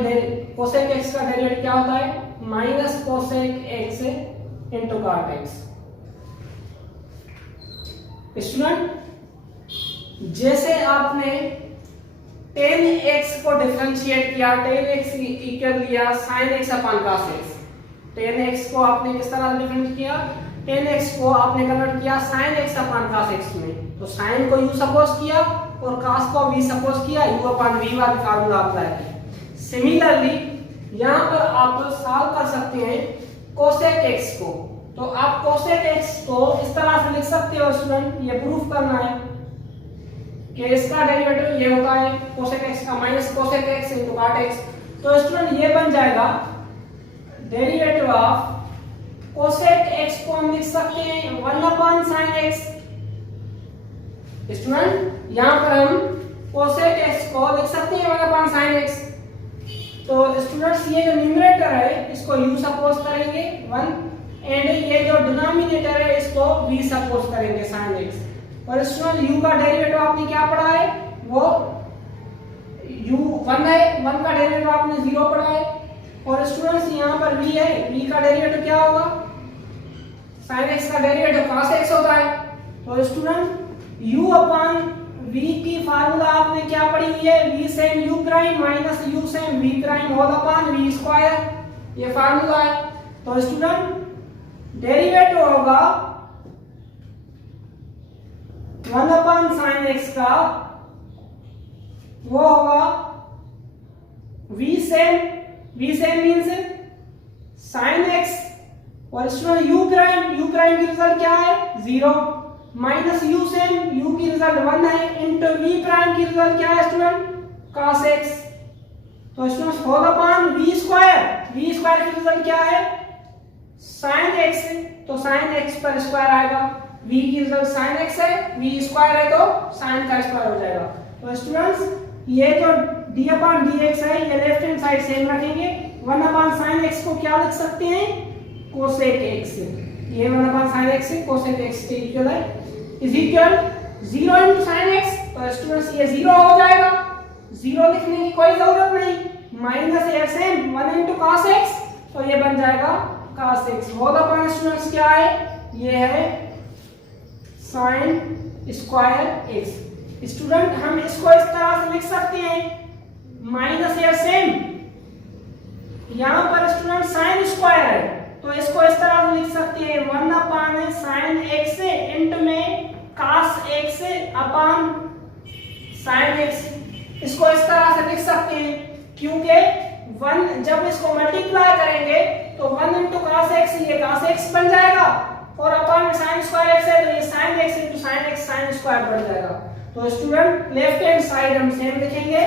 cosec x का डेरिवेटिव क्या होता है, minus cosec x into cot x। Student जैसे आपने tan x को डिफरेंशिएट किया, tan x इक्वल लिया sin x upon cos x। tan x को आपने किस तरह डिफरेंशिएट किया, tan x को आपने कन्वर्ट किया sin x upon cos x में, तो sin को u सपोज किया और cos को v सपोज किया, u अपॉन v वाला फार्मूला अप्लाई किया। सिमिलरली यहाँ पर आप सॉल्व कर सकते हैं cosec x को, तो आप cosec x को इस तरह से लिख सकते हो स्टूडेंट, ये प्रूफ करना है कि इसका डेरिवेटिव ये होता है cosec x का minus cosec x into cot x। तो स्टूडेंट ये बन जाएगा डेरिवेटिव ऑफ cosec x को हम लिख सकते हैं 1 अपॉन sin x। स्टूडेंट यहाँ पर हम cosec x को लिख सकते हैं 1 अपॉन sin x। तो स्टूडेंट्स ये जो न्यूमरेटर है इसको u सपोज करेंगे 1 एंड ये जो डिनोमिनेटर है इसको v सपोज करेंगे sin x। और स्टूडेंट u का डेरिवेटिव आपने क्या पढ़ा है, वो u 1 है, 1 का डेरिवेटिव आपने 0 पढ़ा है। और स्टूडेंट्स यहाँ पर v है, v का डेरिवेटिव क्या होगा, sin x का डेरिवेटिव cos x होता है। तो स्टूडेंट u अपॉन v की फार्मूला आपने क्या पढ़ी हुई है, v sin u prime minus u sin v prime whole upon v square, ये फार्मूला है। तो स्टूडेंट डेरिवेटिव होगा 1 अपॉन sin x का, वो होगा v sin means sin x और स्टूडेंट u प्राइम की रिजल्ट क्या है 0 माइनस u sin u की रिजल्ट 1 है इनटू v प्राइम की रिजल्ट क्या है स्टूडेंट cos x। तो student whole upon v square की रिजल्ट क्या है sin x, तो sin x पर स्क्वायर आएगा, v की रिजल्ट sin x है, v स्क्वायर है तो sin का स्क्वायर हो जाएगा। तो स्टूडेंट्स ये जो d अपॉन dx है ये लेफ्ट हैंड साइड सेम रखेंगे, 1 अपॉन sin x को क्या लिख सकते हैं cosec x, ये 1 upon sin x cosec x के इक्वल है, is equal 0 into sin x। तो स्टूडेंट्स ये 0 हो जाएगा, 0 लिखने की कोई जरूरत नहीं, माइनस ये सेम 1 into cos x, तो ये बन जाएगा cos x whole upon students क्या है, ये है sin स्क्वायर x। स्टूडेंट हम इसको इस तरह से लिख सकते हैं, माइनस या सेम यहाँ पर स्टूडेंट sin स्क्वायर है तो इसको इस तरह से लिख सकते हैं 1 अपॉन sin x इंटू में cos x upon sin x, इसको इस तरह से लिख सकते हैं क्योंकि 1 जब इसको मल्टीप्लाई करेंगे तो 1 into cos x ये cos x बन जाएगा और अपॉन sin स्क्वायर x है तो ये sin x into sin x sin square बन जाएगा। तो स्टूडेंट लेफ्ट हैंड साइड हम सेम लिखेंगे,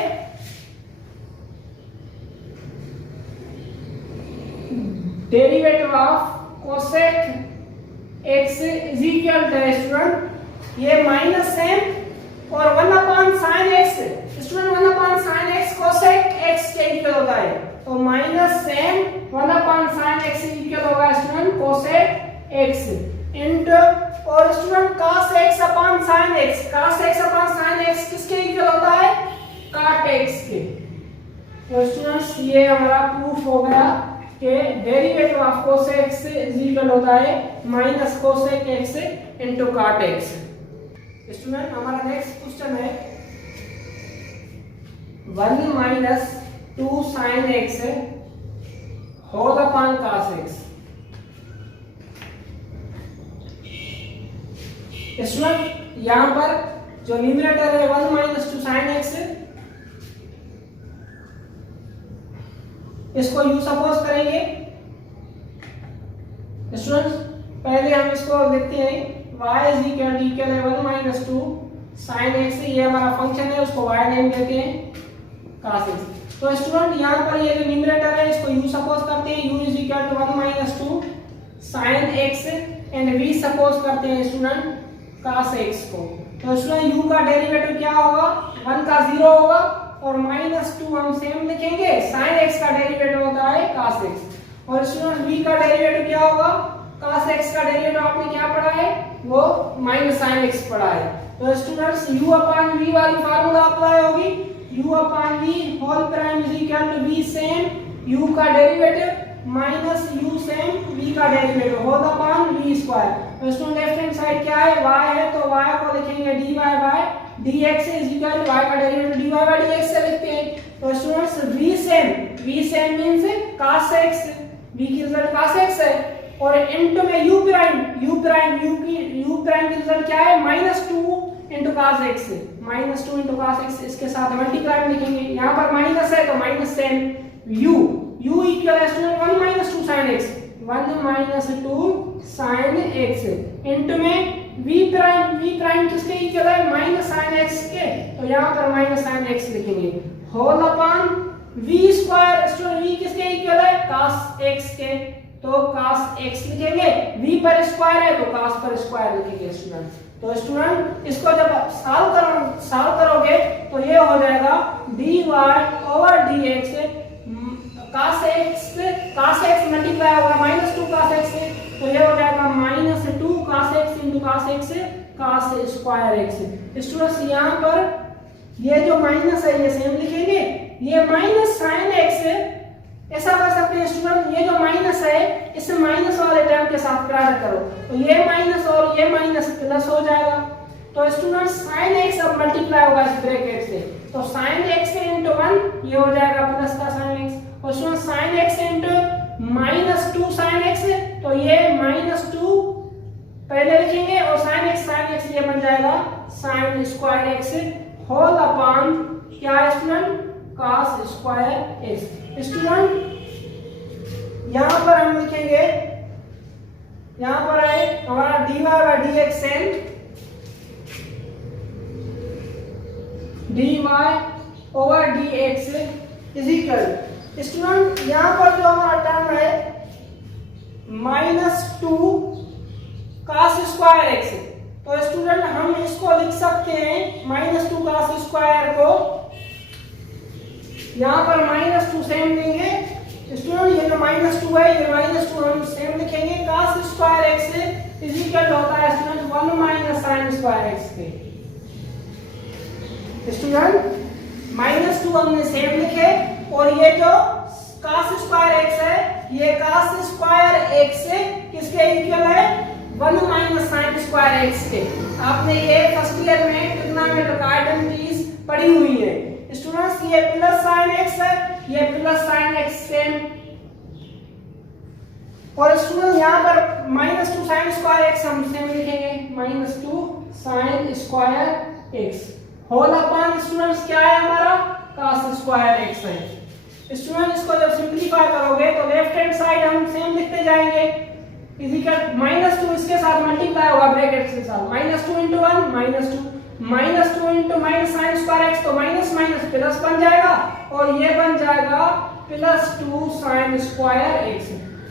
derivative of cosec x is equal to student ये माइनस सेम और 1 upon sine x student 1 upon sine x cosec x के equal होता है तो minus same 1 upon sine x equal होगा student cosec x into और student cos x upon sin x cos x upon sin x किसके equal होता है cot x के। तो स्टूडेंट्स ये हमारा प्रूफ हो गया कि derivative of cosec x is equal होता है minus cosec x into cot x। Student हमारा नेक्स्ट क्वेश्चन है 1 minus 2 sin x whole upon cos x। Student यहां पर जो न्यूमरेटर है 1 माइनस 2 sin x इसको यू सपोज करेंगे स्टूडेंट्स पहले हम इसको लिखते हैं y इज इक्वल है 1 माइनस 2 sin x ये हमारा फंक्शन है उसको y नेम देते हैं cos x। तो स्टूडेंट यहां पर ये जो न्यूमरेटर है इसको u सपोज करते हैं u is equal to 1 minus 2 sin x and v suppose करते हैं स्टूडेंट cos x को। तो स्टूडेंट u का डेरिवेटिव क्या होगा 1 का 0 होगा और माइनस 2 हम सेम लिखेंगे sin x का डेरिवेटिव होता है cos x और स्टूडेंट v का डेरिवेटिव क्या होगा cos x का डेरिवेटिव आपने क्या पढ़ा है वो माइनस sin x पढ़ा है। तो स्टूडेंट्स u अपॉन v वाली फार्मूला अप्लाई होगी u upon v whole prime is equal to v same u का derivative minus u same v का derivative whole upon v square. तो स्टूडेंट लेफ्ट हैंड साइड क्या है y है तो y को लिखेंगे dy by dx is equal to y का डेरिवेटिव dy बाय dx से लिखते हैं। तो students v same means cos x v की रिजल्ट cos x है और इनटू में u प्राइम की रिजल्ट क्या है -2 into cos x -2 into cos x इसके साथ मल्टीप्लाई लिखेंगे यहां पर माइनस है तो माइनस सेम u इक्वल है student 1 minus 2 sin x 1 minus 2 sin x into में v प्राइम किसके इक्वल है माइनस sin x के तो यहां पर माइनस sin x लिखेंगे whole upon v square student v किसके इक्वल है cos x के तो cos x लिखेंगे v पर स्क्वायर है तो cos पर स्क्वायर लिखेंगे स्टूडेंट। तो स्टूडेंट इसको जब सॉल्व करोगे तो ये हो जाएगा dy over dx cos x multiply होगा -2 cos x तो ये हो जाएगा -2 cos x into cos x cos square x। Students यहां पर ये जो माइनस है ये सेम लिखेंगे ये माइनस sin x ऐसा कर सकते हैं स्टूडेंट ये जो माइनस है इसे माइनस वाले टर्म के साथ प्लस करो तो ये माइनस और ये माइनस प्लस हो जाएगा। तो स्टूडेंट sin x अब मल्टीप्लाई होगा इस ब्रैकेट से तो sin x into 1 ये हो जाएगा प्लस का sin x और student sin x into -2 sin x तो ये -2 पहले लिखेंगे और sin x ये बन जाएगा sin square x whole upon क्या है student cos square x। Student यहां पर हम लिखेंगे यहां पर है हमारा dy by dx and dy over dx is equal student यहां पर जो हमारा टर्म है -2 cos स्क्वायर x तो स्टूडेंट हम इसको लिख सकते हैं -2 cos स्क्वायर को यहां पर -2 सेम लेंगे स्टूडेंट ये जो -2 है ये -2 हम सेम लिखेंगे cos square x is equal होता है student 1 minus sin square x के। स्टूडेंट -2 हमने सेम लिखे और ये जो cos स्क्वायर x है ये cos स्क्वायर x किसके इक्वल है 1 माइनस sin स्क्वायर x के। आपने ये फर्स्ट ईयर में ट्रिग्नोमेट्रिक आइडेंटिटीज पढ़ी हुई है स्टूडेंट्स ये प्लस sin x है ये प्लस sin x सेम और स्टूडेंट यहां पर -2 sin स्क्वायर x हम सेम लिखेंगे -2 sin square x whole upon students क्या है हमारा cos स्क्वायर x है। स्टूडेंट इसको जब सिंपलीफाई करोगे तो लेफ्ट हैंड साइड हम सेम लिखते जाएंगे इज इक्वल -2 इसके साथ मल्टीप्लाई होगा ब्रैकेट के साथ -2 into 1 -2 into minus sin square x तो माइनस प्लस बन जाएगा और ये बन जाएगा +2 sin स्क्वायर x।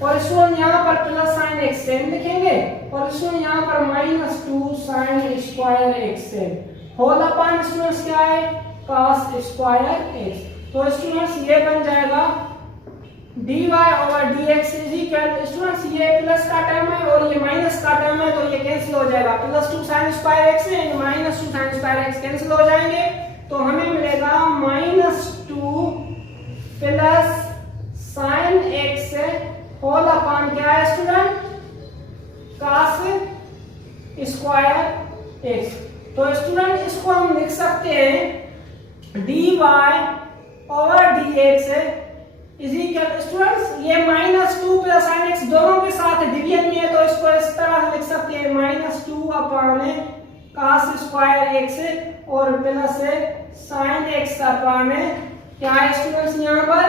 और स्टूडेंट यहाँ पर प्लस साइन एक्स सेम लिखेंगे और स्टूडेंट यहाँ पर minus 2 sine square x same whole upon students क्या है cos स्क्वायर एक्स। तो स्टूडेंट्स ये बन जाएगा dy over dx is equal students ये प्लस का टर्म है और ये माइनस का टर्म है तो ये कैंसिल हो जाएगा plus 2 sin square x and minus 2 sin square x cancel हो जाएंगे तो हमें मिलेगा minus 2 plus sin x whole upon क्या है स्टूडेंट cos स्क्वायर x। तो स्टूडेंट इसको हम लिख सकते हैं dy over dx is equal students ये माइनस 2 प्लस साइन एक्स दोनों के साथ डिवीजन में है तो इसको इस तरह लिख सकते हैं minus 2 upon cos square x और प्लस साइन एक्स अपॉन क्या है स्टूडेंट्स यहाँ पर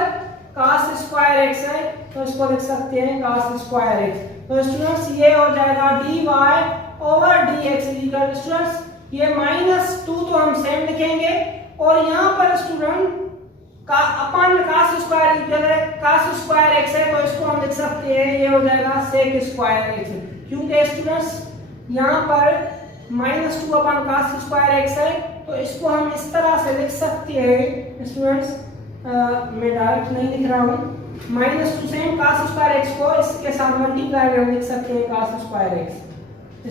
cos स्क्वायर एक्स है तो इसको लिख सकते हैं cos स्क्वायर एक्स। तो स्टूडेंट्स ये हो जाएगा dy over dx is equal students ये माइनस 2 तो हम सेम लिखेंगे और यहाँ पर स्टूडेंट का अपन cos स्क्वायर इक्वल है cos स्क्वायर x है तो इसको हम लिख सकते हैं ये हो जाएगा sec स्क्वायर x क्योंकि स्टूडेंट्स यहाँ पर माइनस 2 अपन cos स्क्वायर x है तो इसको हम इस तरह से लिख सकते हैं स्टूडेंट्स मैं डायरेक्ट नहीं लिख रहा हूँ minus 2 same cos square x को इसके साथ मल्टीप्लाई हम लिख सकते हैं cos square x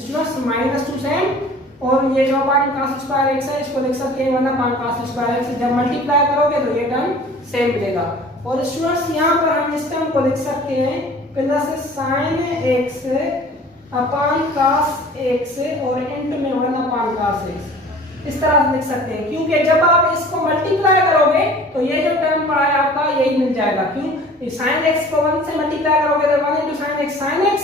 students minus 2 same और ये जो अपन cos स्क्वायर x है इसको लिख सकते हैं 1 अपॉन cos स्क्वायर x जब मल्टीप्लाई करोगे तो ये टर्म सेम मिलेगा और स्टूडेंट्स यहाँ पर हम इस टर्म को लिख सकते हैं plus sin x upon cos x और इंटू में 1 अपॉन cos x इस तरह से लिख सकते हैं क्योंकि जब आप इसको मल्टीप्लाई करोगे तो ये जो टर्म पड़ा है आपका यही मिल जाएगा क्यों sin x को 1 से मल्टीप्लाई करोगे तो 1 into sin x sin x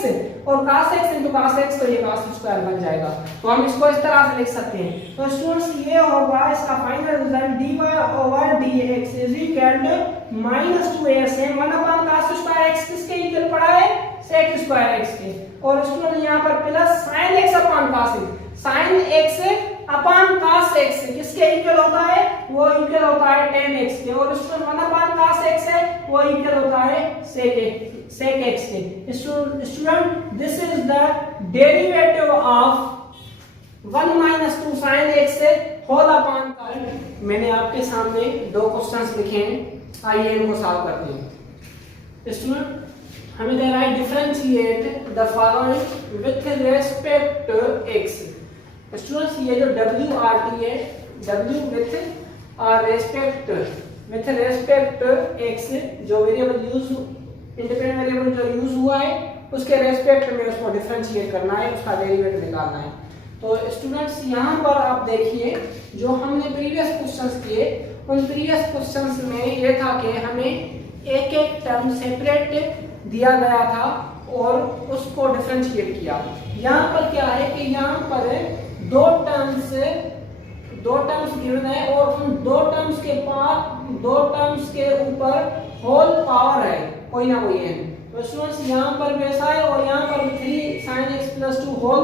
और cos x into cos x तो ये cos स्क्वायर बन जाएगा तो हम इसको इस तरह से लिख सकते हैं। तो स्टूडेंट्स ये होगा इसका final result dy over dx is equal to minus 2a same 1 upon cos square x किसके इक्वल पड़ा है sec स्क्वायर x के और स्टूडेंट यहाँ पर plus sin x upon cos x sin x upon cos x किसके equal होता है वो इक्वल होता है tan x के और स्टूडेंट 1 अपॉन cos x है वो इक्वल होता है sec x के। Student this is the derivative of 1 minus 2 sin x whole upon मैंने आपके सामने दो क्वेश्चंस लिखे हैं आइए इनको सॉल्व करते हैं। स्टूडेंट हमें दे रहा है differentiate the following with respect to x। Students ये जो WRT है W विथ रेस्पेक्ट x जो वेरिएबल यूज इंडिपेंडेंट वेरिएबल जो यूज हुआ है उसके रेस्पेक्ट में उसको डिफरेंशिएट करना है उसका डेरिवेटिव निकालना है। तो स्टूडेंट्स यहाँ पर आप देखिए जो हमने प्रीवियस क्वेश्चंस किए उन प्रीवियस क्वेश्चंस में ये था कि हमें एक एक टर्म सेपरेट दिया गया था और उसको डिफरेंशिएट किया। यहाँ पर क्या है कि यहाँ पर दो टर्म्स गिवन है और उन दो टर्म्स के ऊपर होल पावर है कोई ना कोई है। तो स्टूडेंट्स यहाँ पर वैसा है और यहाँ पर 3 sin x plus 2 whole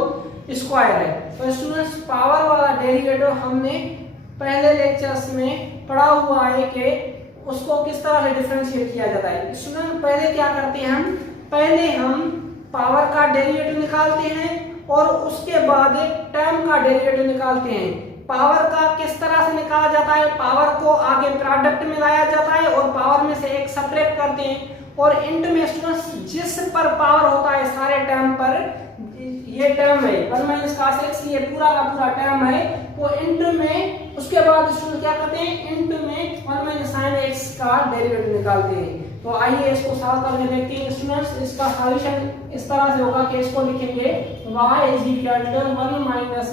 square है। तो स्टूडेंट्स पावर वाला डेरिवेटिव हमने पहले लेक्चर्स में पढ़ा हुआ है कि उसको किस तरह से डिफरेंशिएट किया जाता है। स्टूडेंट पहले क्या करते हैं पहले हम पावर का डेरिवेटिव निकालते हैं और उसके बाद टर्म का डेरिवेटिव निकालते हैं। पावर का किस तरह से निकाला जाता है पावर को आगे प्रोडक्ट में लाया जाता है और पावर में से एक सेपरेट करते हैं और इंट में स्टूडेंट्स जिस पर पावर होता है सारे टर्म पर ये टर्म है 1 माइनस cos x ये पूरा का पूरा टर्म है वो इंट में उसके बाद स्टूडेंट क्या करते हैं इंट में 1 माइनस sin x का डेरिवेटिव निकालते हैं। तो आइए इसको सॉल्व करके देखते हैं स्टूडेंट्स। इसका सॉल्यूशन इस तरह से होगा कि इसको लिखेंगे y is equal to 1 minus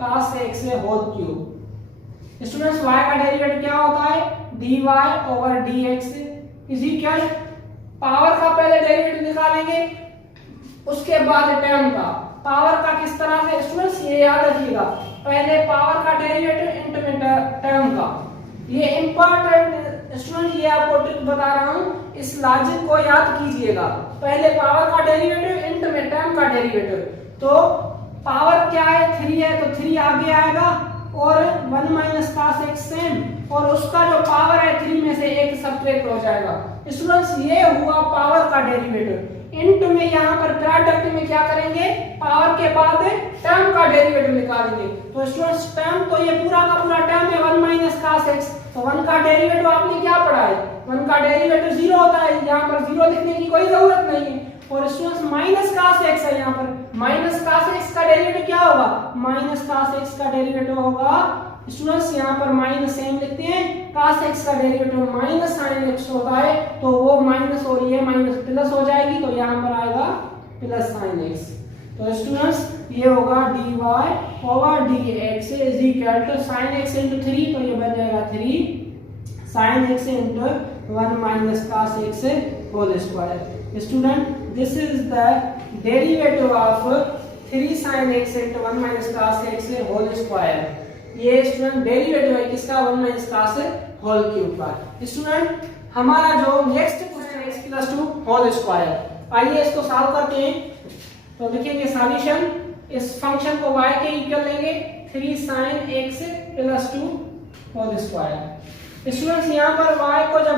cos x whole cube. Students y का डेरिवेटिव क्या होता है dy over dx is equal power का पहले डेरिवेटिव निकालेंगे उसके बाद टर्म का पावर का किस तरह से स्टूडेंट्स ये याद रखिएगा पहले पावर का डेरिवेटिव इंटू में टर्म का ये इंपॉर्टेंट स्टूडेंट ये आपको ट्रिक बता रहा हूँ इस लॉजिक को याद कीजिएगा पहले पावर का डेरिवेटिव इंटू में टर्म का डेरिवेटिव। तो पावर क्या है 3 है तो 3 आगे आएगा और 1 माइनस cos x सेम और उसका जो पावर है 3 में से एक सब्ट्रैक्ट हो जाएगा। स्टूडेंट्स ये हुआ पावर का डेरिवेटिव। इनटू में यहाँ पर प्रोडक्ट में क्या करेंगे, पावर के बाद टर्म का डेरिवेटिव निकालेंगे। तो स्टूडेंट्स टर्म तो ये पूरा का पूरा टर्म है 1 माइनस cos x, तो 1 का डेरिवेटिव आपने क्या पढ़ा है, 1 का डेरिवेटिव 0 होता है, यहाँ पर 0 लिखने की कोई जरूरत नहीं है। और स्टूडेंट्स माइनस cos x है, यहाँ पर माइनस cos x का डेरिवेटिव क्या होगा, माइनस cos x का डेरिवेटिव होगा स्टूडेंट्स यहाँ पर माइनस सेम लिखते हैं, cos x का डेरिवेटिव माइनस sin x होता है, तो वो माइनस और ये माइनस प्लस हो जाएगी, तो यहाँ पर आएगा प्लस sin x। तो स्टूडेंट्स ये होगा dy over dx is equal to sin x into 3, तो ये बन जाएगा 3 sin x into 1 minus cos x whole square। Student this is the derivative of 3 sin x into 1 minus cos x whole square। ये student derivative है किसका, 1 minus cos whole cube का। Student हमारा जो नेक्स्ट क्वेश्चन है x plus 2 whole square, आइए इसको solve करते हैं। तो लिखेंगे सॉल्यूशन, इस फंक्शन को y के इक्वल लेंगे 3 sin x plus 2 whole square. Students यहाँ पर y को जब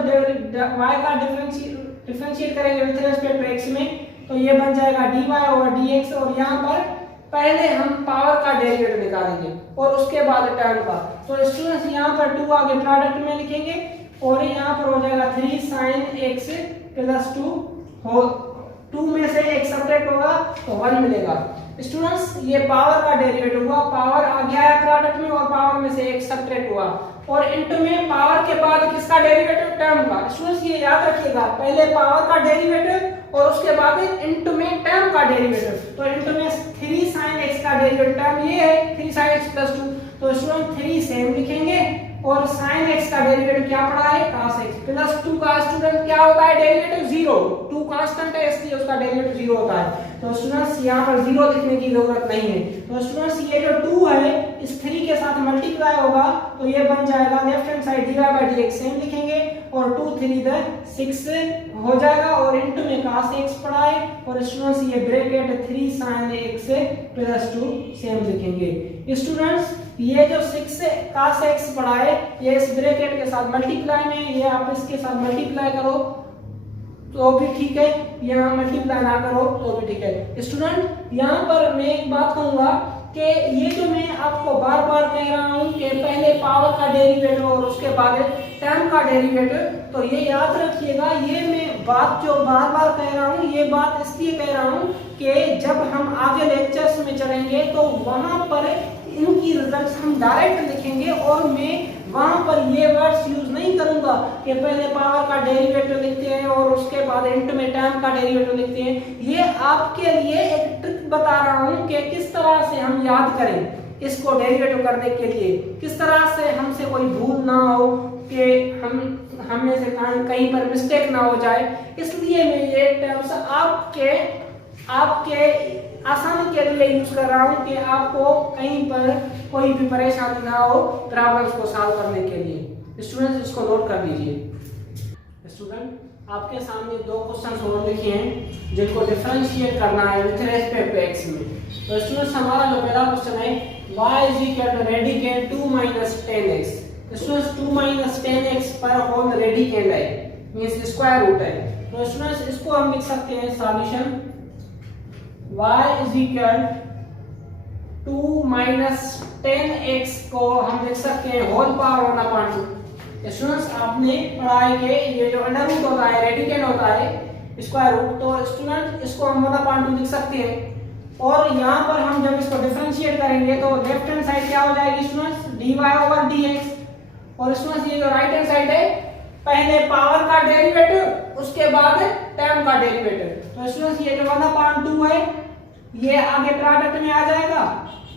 y का डिफरेंशिएट करेंगे विद रिस्पेक्ट टू x में, तो ये बन जाएगा dy ओवर dx, और यहाँ पर पहले हम पावर का डेरिवेटिव निकालेंगे और उसके बाद टर्म का। तो स्टूडेंट्स यहाँ पर 2 आगे प्रोडक्ट में लिखेंगे और यहाँ पर हो जाएगा 3 sin x plus 2 होल, 2 में से एक सब्ट्रैक्ट होगा तो 1 मिलेगा। स्टूडेंट्स ये पावर का डेरिवेटिव हुआ, पावर आ गया है प्रोडक्ट में और पावर में से एक सब्ट्रैक्ट हुआ, और इनटू में पावर के बाद किसका डेरिवेटिव, टर्म का। स्टूडेंट्स ये याद रखिएगा, पहले पावर का डेरिवेटिव और उसके बाद इनटू में टर्म का डेरिवेटिव। तो इनटू में 3 sin x का डेरिवेटिव टर्म ये है 3 sin x plus 2, तो स्टूडेंट 3 सेम लिखेंगे और sin x का डेरिवेटिव क्या पड़ा है, cos x प्लस 2 का स्टूडेंट क्या होता है डेरिवेटिव 0, 2 कांस्टेंट है इसलिए उसका डेरिवेटिव 0 होता है। तो स्टूडेंट्स यहाँ पर 0 लिखने की जरूरत नहीं है। तो स्टूडेंट्स ये जो 2 है इस 3 के साथ मल्टीप्लाई होगा तो ये बन जाएगा left hand side dy by dx same लिखेंगे और 2 3 6 हो जाएगा और इनटू में cos x पड़ा है, और स्टूडेंट्स ये bracket 3 sin x plus 2 same लिखेंगे। स्टूडेंट्स ये जो 6 cos x पड़ा है ये इस ब्रैकेट के साथ मल्टीप्लाई में, ये आप इसके साथ मल्टीप्लाई करो तो भी ठीक है, यहाँ मल्टीप्लाई ना करो तो भी ठीक है। स्टूडेंट यहाँ पर मैं एक बात कहूंगा कि ये जो मैं आपको बार बार कह रहा हूँ कि पहले पावर का डेरिवेटिव और उसके बाद टर्म का डेरिवेटिव, तो ये याद रखिएगा, ये मैं बात जो बार बार कह रहा हूँ ये बात इसलिए कह रहा हूँ कि जब हम आगे लेक्चर्स में चलेंगे तो वहां पर इनकी रिजल्ट्स हम डायरेक्ट लिखेंगे और मैं वहां पर ये वर्ड्स यूज नहीं करूंगा कि पहले पावर का डेरिवेटिव लिखते हैं और उसके बाद इनटू में टर्म का डेरिवेटिव लिखते हैं। ये आपके लिए एक ट्रिक बता रहा हूं कि किस तरह से हम याद करें इसको डेरिवेटिव करने के लिए, किस तरह से हमसे कोई भूल ना हो कि हम में से कहीं पर मिस्टेक ना हो जाए, इसलिए मैं ये टर्म्स आपके आसानी के लिए यूज कर रहा हूँ कि आपको कहीं पर कोई भी परेशानी ना हो प्रॉब्लम्स को सॉल्व करने के लिए। स्टूडेंट्स इसको नोट कर लीजिए। स्टूडेंट आपके सामने 2 क्वेश्चंस और लिखे हैं जिनको डिफरेंशिएट करना है विद रिस्पेक्ट टू x में। तो स्टूडेंट्स हमारा जो पहला क्वेश्चन है y is equal to radicand 2 minus 10x। Students 2 minus 10x पर होल रेडिकेंड है, मींस स्क्वायर रूट है। तो स्टूडेंट्स इसको हम लिख सकते हैं solution y is equal 2 minus 10x को हम लिख सकते हैं होल पावर 1/2। स्टूडेंट्स आपने पढ़ा है कि ये जो अंडर रूट होता है रेडिकेंड होता है स्क्वायर रूट, तो स्टूडेंट इसको हम 1/2 लिख सकते हैं। और यहाँ पर हम जब इसको डिफरेंशिएट करेंगे तो लेफ्ट हैंड साइड क्या हो जाएगी स्टूडेंट्स dy ओवर dx, और स्टूडेंट्स ये जो राइट हैंड साइड है पहले पावर का डेरिवेटिव उसके बाद टर्म का डेरिवेटिव। तो स्टूडेंट्स ये जो 1/2 है ये आगे प्रोडक्ट में आ जाएगा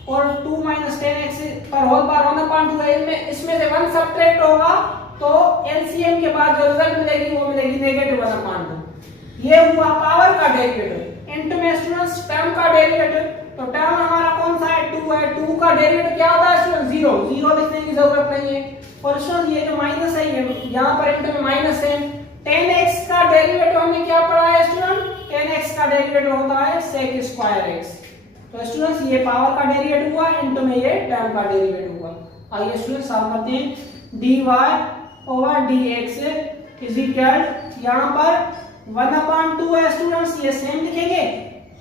और 2 माइनस 10x पर होल पावर 1/2 है, इसमें से 1 सब्ट्रैक्ट होगा तो एलसीएम के बाद जो रिजल्ट मिलेगी वो मिलेगी नेगेटिव 1/2। ये हुआ पावर का डेरिवेटिव। इनटू में स्टूडेंट्स टर्म का डेरिवेटिव, तो टर्म हमारा कौन सा है 2 है, 2 का डेरिवेटिव क्या होता है स्टूडेंट 0 लिखने की जरूरत नहीं है। और स्टूडेंट ये जो माइनस है ये यहाँ पर इनटू में माइनस है। 10x का डेरिवेटिव हमने क्या पढ़ा है स्टूडेंट, 10x का डेरिवेटिव होता है sec स्क्वायर x। तो स्टूडेंट्स ये पावर का डेरिवेटिव हुआ, इनटू में ये टर्म का डेरिवेटिव हुआ। आइए स्टूडेंट्स सॉल्व करते हैं। dy over dx is equal यहाँ पर 1/2 है स्टूडेंट्स, ये सेम लिखेंगे।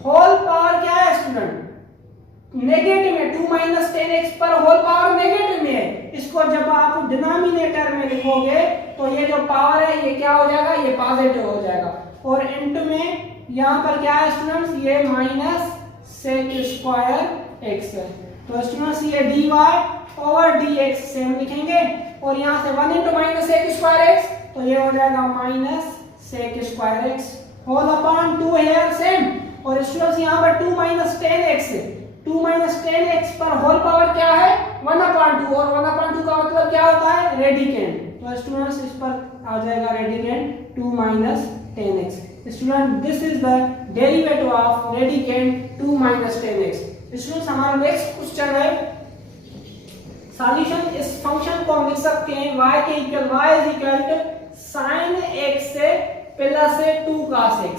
होल पावर क्या है स्टूडेंट, नेगेटिव में, 2 - 10x पर होल पावर नेगेटिव में है। इसको जब आप डिनोमिनेटर में लिखोगे तो ये जो पावर है ये क्या हो जाएगा, ये पॉजिटिव हो जाएगा। और इनटू में यहाँ पर क्या है स्टूडेंट्स, ये -sec² है। तो स्टूडेंट्स ये dy/dx सेम लिखेंगे और यहाँ से 1 × -sec²x तो ये हो जाएगा -sec²x होल/2 है सेम। और स्टूडेंट्स यहाँ पर 2 - 10x, 2 - 10x पर होल पावर क्या है 1/2 और 1/2 का मतलब क्या होता है रेडिकेंड। तो स्टूडेंट्स इस पर आ जाएगा radicand 2 - 10x। Student this is the derivative of radicand 2 - 10x। Students हमारा नेक्स्ट क्वेश्चन है सॉल्यूशन। इस फंक्शन को हम लिख सकते हैं y = sin x plus 2 cos x।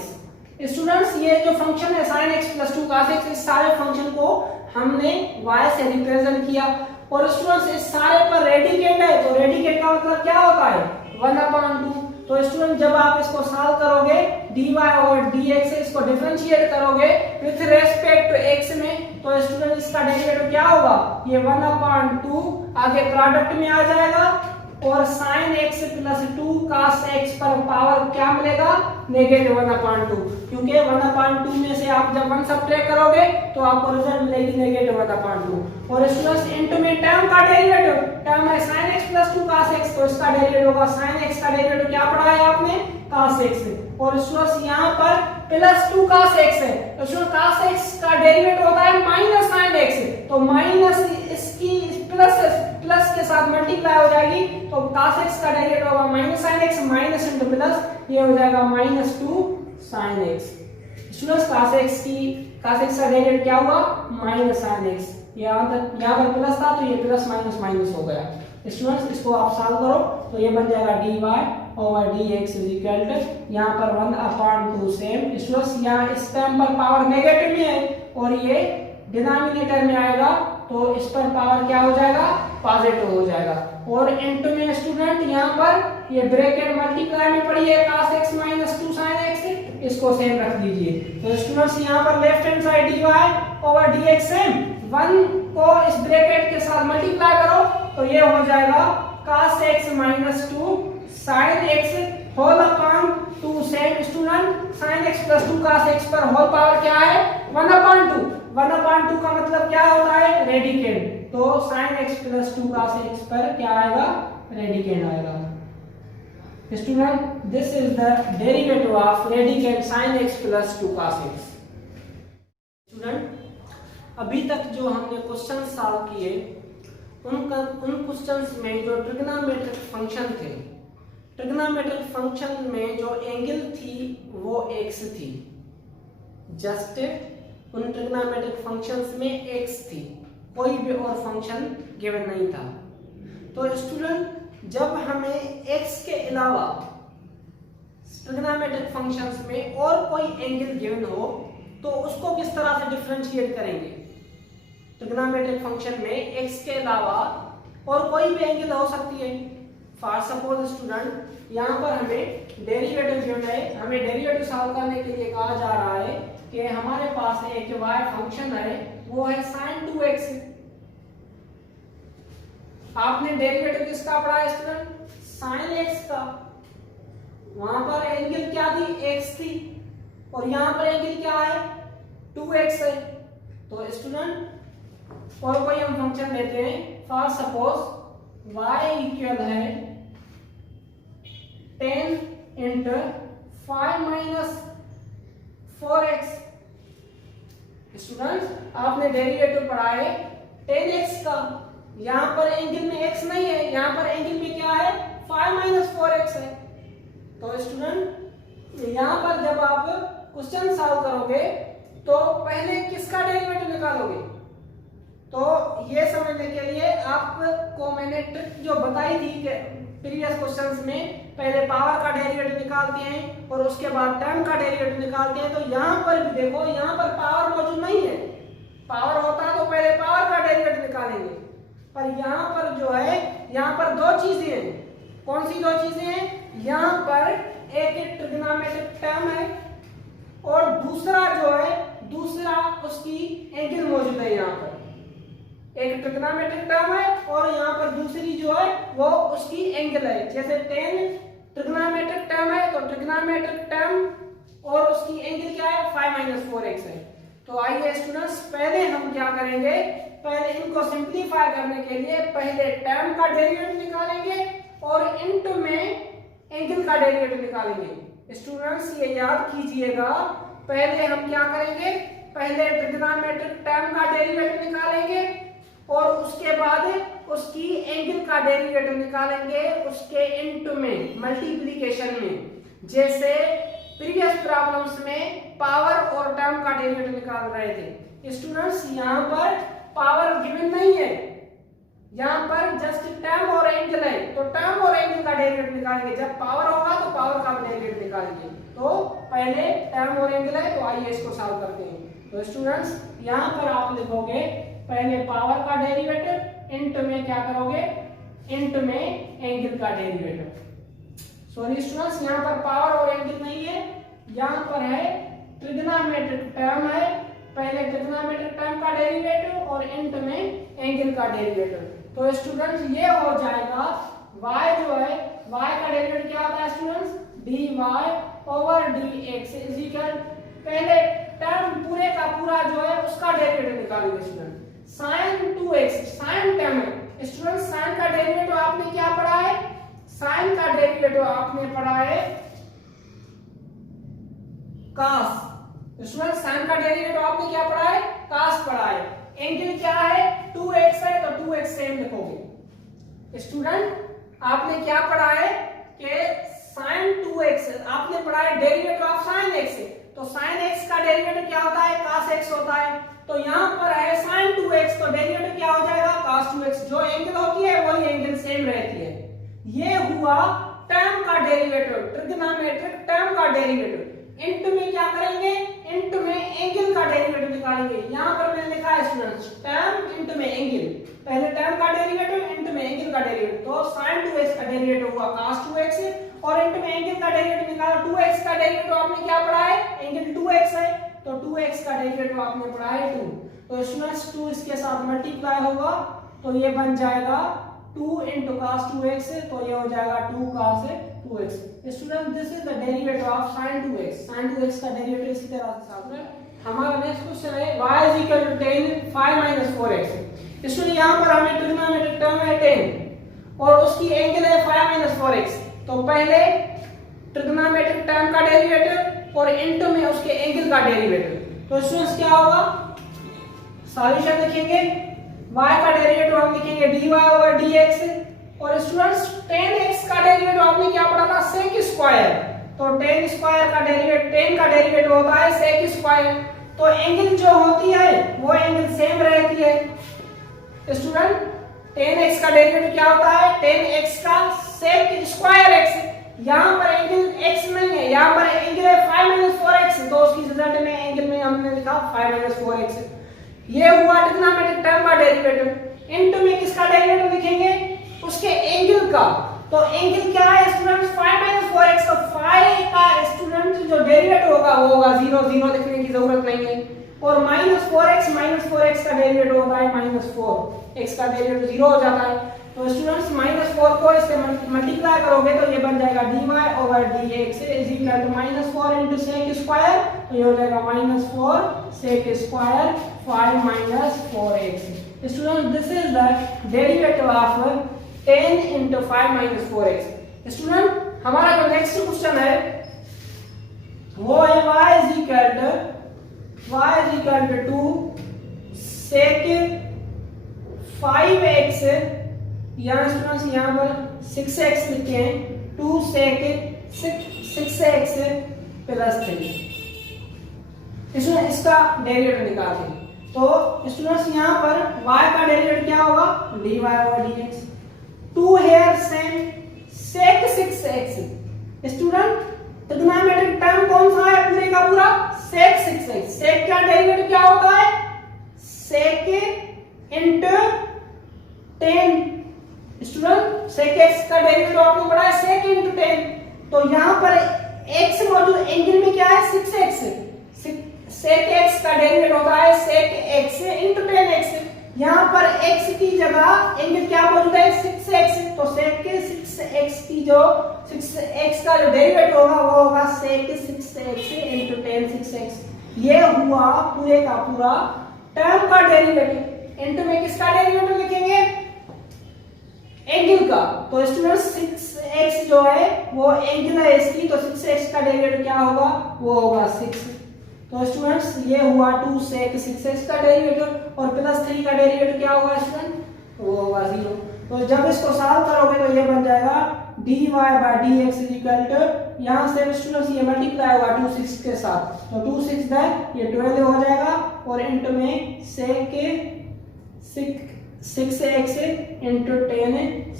Students ये जो फंक्शन है sin x + 2 cos x, इस सारे फंक्शन को हमने y से रिप्रेजेंट किया। और स्टूडेंट्स इस सारे पर रेडिकेंड है, तो रेडिकेंड का मतलब क्या होता है 1/2। तो स्टूडेंट जब आप इसको सॉल्व करोगे dy/dx इसको डिफरेंशिएट करोगे विथ रेस्पेक्ट टू x में, तो स्टूडेंट इसका डेरिवेटिव क्या होगा, ये 1/2 आगे प्रोडक्ट में आ जाएगा और sin x + 2 cos x पर पावर क्या मिलेगा -1/2, क्योंकि 1/2 में से आप जब 1 सब्ट्रैक्ट करोगे तो आपको रिजल्ट मिलेगी -1/2। और स्टूडेंट्स इनटू में टर्म का डेरिवेटिव, टर्म है sin x + 2 cos x, तो इसका डेरिवेटिव होगा sin x का डेरिवेटिव क्या पढ़ा है आपने cos x। और स्टूडेंट्स यहाँ पर +2 cos x है, तो स्टूडेंट cos x का डेरिवेटिव होता है -sin x, तो माइनस इसकी प्लस के साथ मल्टीप्लाई हो जाएगी, तो cos x का डेरिवेटिव होगा -sin x minus into plus, ये हो जाएगा -2 sin x। Students cos x का डेरिवेटिव क्या हुआ -sin x, यहाँ पर प्लस था तो ये प्लस माइनस हो गया। स्टूडेंट्स इसको आप सॉल्व करो तो ये बन जाएगा dy/dx यहाँ पर 1/2 सेम। स्टूडेंट्स यहाँ इस टर्म पर पावर नेगेटिव में है और ये डिनोमिनेटर में आएगा तो इस पर पावर क्या हो जाएगा पॉजिटिव हो जाएगा। और इनटू में स्टूडेंट यहाँ पर ये ब्रैकेट मल्टीप्लाई में पड़ी है cos x - 2 sin x, इसको सेम रख दीजिए। तो स्टूडेंट्स यहाँ पर left hand side dy/dx same, 1 को इस ब्रैकेट के साथ मल्टीप्लाई करो तो ये हो जाएगा cos x - 2 sin x होल/2 सेम। Student sin x + 2 cos x पर होल पावर क्या है 1/2, 1/2 का मतलब क्या होता है रेडिकेंड, तो sin x + 2 cos x पर क्या आएगा रेडिकेंड आएगा। Student this is the derivative of radicand sin x + 2 cos x। Student अभी तक जो हमने क्वेश्चन सॉल्व किए उन क्वेश्चंस में जो ट्रिग्नोमेट्रिक फंक्शन थे, ट्रिग्नोमेट्रिक फंक्शन में जो एंगल थी वो x थी, जस्ट उन ट्रिग्नोमेट्रिक फंक्शंस में x थी, कोई भी और फंक्शन गिवन नहीं था। तो स्टूडेंट जब हमें x के अलावा ट्रिग्नोमेट्रिक फंक्शंस में और कोई एंगल गिवन हो तो उसको किस तरह से डिफरेंशिएट करेंगे। ट्रिग्नोमेट्रिक फंक्शन में x के अलावा और कोई भी एंगल हो सकती है। फॉर सपोज स्टूडेंट यहाँ पर हमें डेरिवेटिव गिवन है, हमें डेरिवेटिव सॉल्व करने के लिए कहा जा रहा है कि हमारे पास एक y फंक्शन है वो है sin 2x। आपने डेरिवेटिव किसका पढ़ा है स्टूडेंट sin x का, वहां पर एंगल क्या थी x थी और यहाँ पर एंगल क्या है 2x है। तो स्टूडेंट और कोई हम फंक्शन लेते हैं, फॉर सपोज y इक्वल है 10 × 5 - 4x। स्टूडेंट्स आपने डेरिवेटिव पढ़ा है 10x का, यहाँ पर एंगल में x नहीं है, यहाँ पर एंगल में क्या है 5 - 4x है। तो स्टूडेंट यहाँ पर जब आप क्वेश्चन सॉल्व करोगे तो पहले किसका डेरिवेटिव निकालोगे, तो ये समझने के लिए आपको मैंने ट्रिक जो बताई थी कि प्रीवियस क्वेश्चंस में पहले पावर का डेरिवेटिव निकालते हैं और उसके बाद टर्म का डेरिवेटिव निकालते हैं। तो यहाँ पर भी देखो यहाँ पर पावर मौजूद नहीं है, पावर होता तो पहले पावर का डेरिवेटिव निकालेंगे, पर यहाँ पर जो है यहाँ पर दो चीजें हैं। कौन सी दो चीजें हैं, यहाँ पर एक ट्रिग्नोमेट्रिक टर्म है और दूसरा जो है दूसरा उसकी एंगल मौजूद है यहाँ पर। एक ट्रिग्नोमेट्रिक टर्म है और यहाँ पर दूसरी जो है वो उसकी एंगल है। जैसे tan ट्रिग्नोमेट्रिक टर्म है तो ट्रिग्नोमेट्रिक टर्म और उसकी एंगल क्या है 5 - 4x है। तो आइए स्टूडेंट्स पहले हम क्या करेंगे, पहले इनको सिंप्लीफाई करने के लिए पहले टर्म का डेरिवेटिव निकालेंगे और इनटू में एंगल का डेरिवेटिव निकालेंगे। स्टूडेंट्स ये याद कीजिएगा, पहले हम क्या करेंगे, पहले ट्रिग्नोमेट्रिक टर्म का डेरिवेटिव निकालेंगे और उसके बाद उसकी एंगल का डेरिवेटिव निकालेंगे उसके इनटू में मल्टीप्लिकेशन में। जैसे प्रीवियस प्रॉब्लम्स में पावर और टर्म का डेरिवेटिव निकाल रहे थे। स्टूडेंट्स यहाँ पर पावर गिवन नहीं है, यहाँ पर जस्ट टर्म और एंगल है, तो टर्म और एंगल का डेरिवेटिव निकालेंगे। जब पावर होगा तो पावर का डेरिवेटिव निकालेंगे। तो पहले टर्म और एंगल है, तो आइए इसको सॉल्व करते हैं। तो स्टूडेंट्स यहाँ पर आप लिखोगे पहले पावर का डेरिवेटिव, इनटू में क्या करोगे, इनटू में एंगल का डेरिवेटिव। सॉरी स्टूडेंट्स यहाँ पर पावर और एंगल नहीं है, यहाँ पर है ट्रिग्नोमेट्रिक टर्म है, पहले ट्रिग्नोमेट्रिक टर्म का डेरिवेटिव और इनटू में एंगल का डेरिवेटिव। तो स्टूडेंट्स ये हो जाएगा y जो है y का डेरिवेटिव क्या होता है students, dy over dx is equal, पहले टर्म पूरे का पूरा जो है उसका डेरिवेटिव निकालेंगे student. sin 2x sin term है स्टूडेंट, sin का डेरिवेटिव आपने क्या पढ़ा है, sin का डेरिवेटिव आपने पढ़ा है cos। स्टूडेंट sin का डेरिवेटिव आपने क्या पढ़ा है, cos पढ़ा है। एंगल क्या है 2x है, तो 2x सेम लिखोगे। स्टूडेंट आपने क्या पढ़ा है कि sin 2x आपने पढ़ा है डेरिवेटिव ऑफ sin x है, तो sin x का डेरिवेटिव क्या होता है, cos x होता है। तो यहाँ पर है sin 2x, तो डेरिवेटिव क्या हो जाएगा cos 2x। जो एंगल होती है वही एंगल सेम रहती है। ये हुआ टर्म का डेरिवेटिव, ट्रिग्नोमेट्रिक टर्म का डेरिवेटिव। इनटू में क्या करेंगे, इनटू में एंगल का डेरिवेटिव निकालेंगे। यहाँ पर मैंने लिखा है स्टूडेंट्स टर्म इनटू में एंगल, पहले टर्म का डेरिवेटिव इनटू में एंगल का डेरिवेटिव। तो sin 2x का डेरिवेटिव हुआ cos 2x और इनटू में एंगल का डेरिवेटिव निकाला। 2x का डेरिवेटिव आपने क्या पढ़ा है, एंगल 2x है, तो 2x का डेरिवेटिव आपने पढ़ा है 2। तो स्टूडेंट्स 2 इसके साथ मल्टीप्लाई होगा तो ये बन जाएगा 2 into cos 2x, तो ये हो जाएगा 2 cos 2x। Student this is the derivative of sin 2x। sin 2x का डेरिवेटिव इसी तरह से साथ में। हमारा नेक्स्ट क्वेश्चन है y is equal to tan 5 - 4x। Student यहाँ पर हमें ट्रिग्नोमेट्रिक टर्म है tan और उसकी एंगल है 5 - 4x। तो पहले ट्रिग्नोमेट्रिक टर्म का डेरिवेटिव और इनटू में उसके एंगल का डेरिवेटिव। तो स्टूडेंट्स क्या होगा, सॉल्यूशन लिखेंगे, y का डेरिवेटिव हम लिखेंगे dy ओवर dx और स्टूडेंट्स tan x का डेरिवेटिव आपने क्या पढ़ा था, sec स्क्वायर। तो tan स्क्वायर का डेरिवेटिव, tan का डेरिवेटिव होता है sec स्क्वायर। तो एंगल जो होती है वो एंगल सेम रहती है। स्टूडेंट tan x का डेरिवेटिव क्या होता है, tan x का sec स्क्वायर x। यहाँ पर एंगल x नहीं है, यहाँ पर एंगल है 5 - 4x, तो उसकी रिजल्ट में एंगल में हमने लिखा 5 - 4x। ये हुआ ट्रिग्नोमेट्रिक टर्म का डेरिवेटिव। इनटू में किसका डेरिवेटिव लिखेंगे, उसके एंगल का। तो एंगल क्या है स्टूडेंट्स 5 - 4x, तो 5 का स्टूडेंट जो डेरिवेटिव होगा वो होगा 0, 0 लिखने की जरूरत नहीं है। और -4x का डेरिवेटिव होता है -4, x का डेरिवेटिव 0 हो जाता है। तो स्टूडेंट्स -4 को इससे मल्टीप्लाई करोगे तो ये बन जाएगा dy over dx is equal to -4 into sec square, तो ये हो जाएगा -4 sec square 5 - 4x। Student this is the derivative of tan into 5 - 4x। Student हमारा जो नेक्स्ट क्वेश्चन है वो है y is equal to 2 sec 5x, यहाँ स्टूडेंट्स यहाँ पर 6x लिखे हैं, 2 sec 6x प्लस 3। इसका डेरिवेटिव निकालते हैं। तो स्टूडेंट्स यहाँ पर y का डेरिवेटिव क्या होगा, dy over dx। 2 here same sec 6x। Student trigonometric term कौन सा है पूरे का पूरा, sec 6x। sec का डेरिवेटिव क्या होता है, sec into tan। Student sec x का डेरिवेटिव आपने पढ़ा है sec into tan। तो यहाँ पर x मौजूद एंगल में क्या है 6x, sec x का डेरिवेटिव होता है sec x into tan x। यहाँ पर x की जगह एंगल क्या मौजूद है 6x, तो sec 6x की जो 6x का जो डेरिवेटिव होगा वो होगा sec 6x into tan 6x। ये हुआ पूरे का पूरा टर्म का डेरिवेटिव। इनटू में किसका डेरिवेटिव लिखेंगे एंगल का। तो स्टूडेंट्स 6x जो है वो एंगल है इसकी, तो 6x का डेरिवेटिव क्या होगा वो होगा 6। तो स्टूडेंट्स ये हुआ 2 sec 6x का डेरिवेटिव और प्लस 3 का डेरिवेटिव क्या होगा स्टूडेंट वो होगा 0। तो जब इसको सॉल्व करोगे तो ये बन जाएगा dy by dx is equal to, यहाँ से स्टूडेंट्स ये मल्टीप्लाई होगा 2 6 के साथ, तो 2 6 दैट ये 12 हो जाएगा और इनटू में sec 6x into tan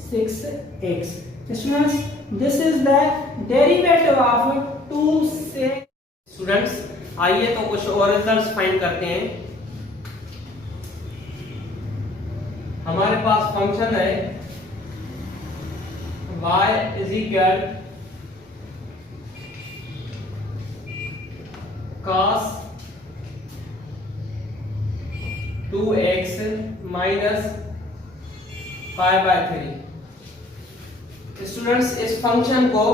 6x। Students this is the derivative of 2 sec। Students आइए तो कुछ और रिजल्ट्स फाइंड करते हैं। हमारे पास फंक्शन है y is equal cos 2x minus pi by 3। Students इस फंक्शन को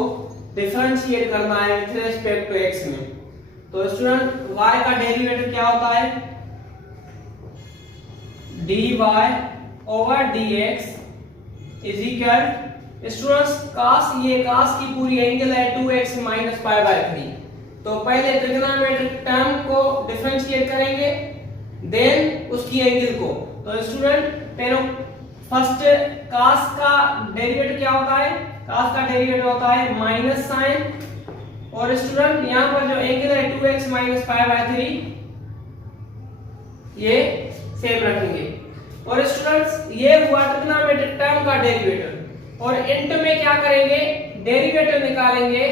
डिफरेंशिएट करना है विथ रिस्पेक्ट टू x में। तो स्टूडेंट y का डेरिवेटिव क्या होता है dy over dx is equal students cos, ये cos की पूरी एंगल है 2x minus pi by 3। तो पहले ट्रिग्नोमेट्रिक टर्म को डिफरेंशिएट करेंगे देन उसकी एंगल को। तो स्टूडेंट पहले फर्स्ट cos का डेरिवेटिव क्या होता है cos का डेरिवेटिव होता है माइनस साइन और स्टूडेंट यहाँ पर जो एंगल है 2x minus pi by 3 ये सेम रखेंगे। और स्टूडेंट्स ये हुआ ट्रिग्नोमेट्रिक टर्म का डेरिवेटिव और इनटू में क्या करेंगे डेरिवेटिव निकालेंगे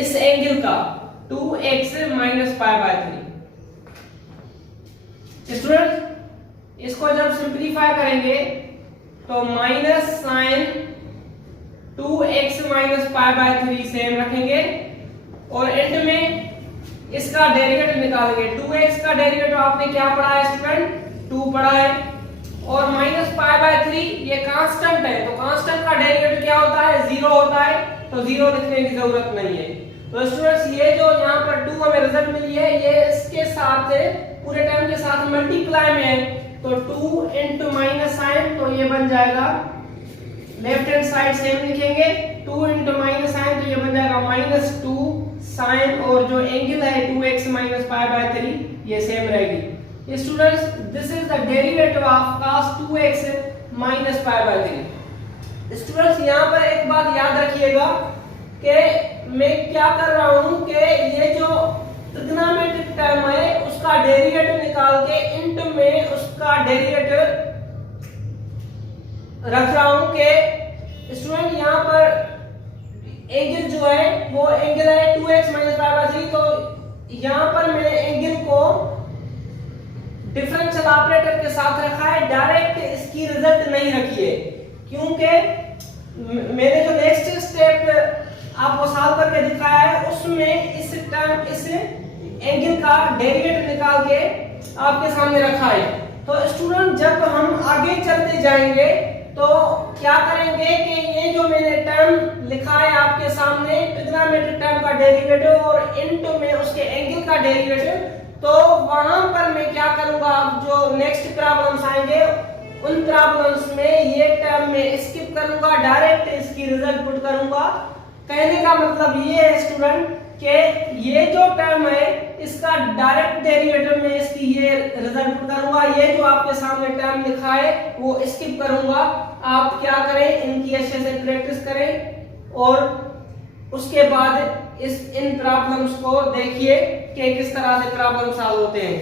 इस एंगल का 2x minus pi by 3। Student इसको जब सिंपलीफाई करेंगे तो minus sine 2x minus pi by 3 same रखेंगे और एंड में इसका डेरिवेटिव निकालेंगे। 2x का डेरिवेटिव आपने क्या पढ़ा है स्टूडेंट 2 पढ़ा है और माइनस पाई बाय 3 ये कांस्टेंट है, तो कांस्टेंट का डेरिवेटिव क्या होता है 0 होता है, तो 0 लिखने की जरूरत नहीं है। तो स्टूडेंट्स ये जो यहाँ पर 2 हमें रिजल्ट मिली है ये इसके साथ पूरे टर्म के साथ मल्टीप्लाई में है, तो 2 into माइनस साइन तो ये बन जाएगा लेफ्ट हैंड साइड सेम लिखेंगे 2 into माइनस साइन तो ये बन जाएगा माइनस 2 साइन और जो एंगल है 2x minus pi by 3 ये सेम रहेगी। Students this is the derivative of cos 2x minus pi by 3। Students यहाँ पर एक बात याद रखिएगा कि मैं क्या कर रहा हूँ कि ये जो ट्रिग्नोमेट्रिक टर्म है उसका डेरिवेटिव निकाल के इंट में उसका डेरिवेटिव रख रहा हूँ कि स्टूडेंट यहाँ पर एंगल जो है वो एंगल है 2x minus pi by 3, तो यहाँ पर मैंने एंगल को डिफरेंशियल ऑपरेटर के साथ रखा है, डायरेक्ट इसकी रिजल्ट नहीं रखी है क्योंकि मैंने जो नेक्स्ट स्टेप आपको सॉल्व करके दिखाया है उसमें इस एंगल का डेरिवेटिव निकाल के आपके सामने रखा है। तो स्टूडेंट जब हम आगे चलते जाएंगे तो क्या करेंगे कि ये जो मैंने टर्म लिखा है आपके सामने ट्रिग्नोमेट्रिक टर्म का डेरिवेटिव और इनटू में उसके एंगल का डेरिवेटिव, तो वहां पर मैं क्या करूंगा जो नेक्स्ट प्रॉब्लम्स आएंगे उन प्रॉब्लम्स में ये टर्म में स्किप करूंगा, डायरेक्ट इसकी रिजल्ट पुट करूंगा। कहने का मतलब ये है स्टूडेंट कि ये जो टर्म है इसका डायरेक्ट डेरिवेटिव में इसकी ये रिजल्ट पुट करूंगा, ये जो आपके सामने टर्म लिखा है वो स्किप करूंगा। आप क्या करें इनकी अच्छे से प्रैक्टिस करें और उसके बाद इन प्रॉब्लम्स को देखिए कि किस तरह से प्रॉब्लम सॉल्व होते हैं।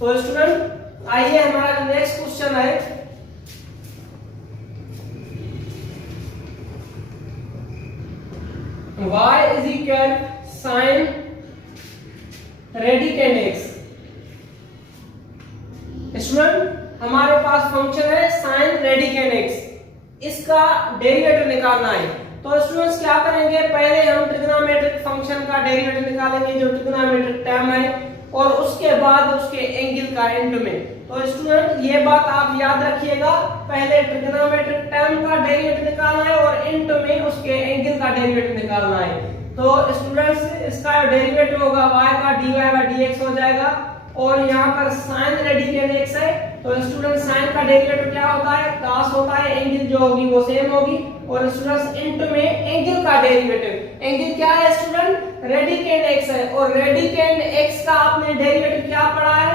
तो स्टूडेंट आइए हमारा नेक्स्ट क्वेश्चन है y is equal sin radicand x। Student हमारे पास फंक्शन है sin रेडिकेंड x, इसका डेरिवेटिव निकालना है। तो स्टूडेंट्स क्या करेंगे, पहले हम ट्रिग्नोमेट्रिक फंक्शन का डेरिवेटिव निकालेंगे जो ट्रिग्नोमेट्रिक टर्म है, और उसके बाद उसके एंगल का एंड में। तो स्टूडेंट ये बात आप याद रखिएगा, पहले ट्रिग्नोमेट्रिक टर्म का डेरिवेटिव निकालना है और एंड में उसके एंगल का डेरिवेटिव निकालना है। तो स्टूडेंट्स इसका डेरिवेटिव होगा y का dy/dx हो जाएगा, और यहाँ पर sin रेडिकल x है, तो स्टूडेंट sin का डेरिवेटिव क्या होता है, cos होता है, एंगल जो होगी वो सेम होगी, और स्टूडेंट्स एंड में एंगल का डेरिवेटिव, एंगल क्या है स्टूडेंट, रेडिकेंड x है, और रेडिकेंड x का आपने डेरिवेटिव क्या पढ़ा है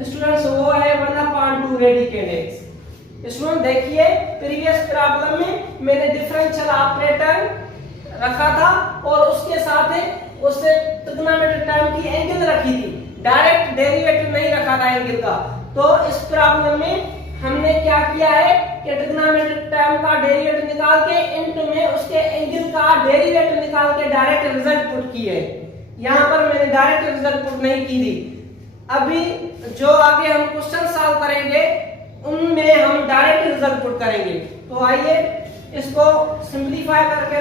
स्टूडेंट्स, वो है 1/2 रेडिकेंड x। स्टूडेंट देखिए प्रीवियस प्रॉब्लम में मैंने डिफरेंशियल ऑपरेटर रखा था और उसके साथ उससे ट्रिग्नोमेट्रिक टर्म की एंगल रखी थी, डायरेक्ट डेरिवेटिव नहीं रखा था एंगल का। तो इस प्रॉब्लम में हमने क्या किया है कि ट्रिग्नोमेट्रिक टर्म का डेरिवेटिव निकाल के एंड में उसके एंगल का डेरिवेटिव निकाल के डायरेक्ट रिजल्ट पुट किए। यहाँ पर मैंने डायरेक्ट रिजल्ट पुट नहीं की थी। अभी जो आगे हम क्वेश्चन सॉल्व करेंगे उनमें हम डायरेक्ट रिजल्ट पुट करेंगे। तो आइए इसको सिंपलीफाई करके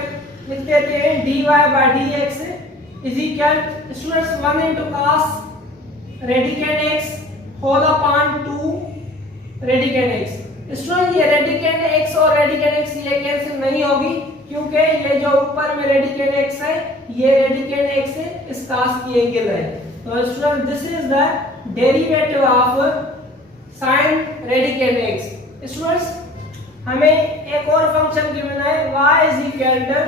लिख देते हैं, dy/dx is equal students 1 into cos radicand x whole upon 2 radicand x। Student ये रेडिकेंड x और रेडिकेंड x ये कैंसिल नहीं होगी, क्योंकि ये जो ऊपर में रेडिकेंड x है ये रेडिकेंड x है, इस cos की एंगल है। तो student this is the derivative of sin radicand x। Students हमें एक और फंक्शन गिवन है y is equal to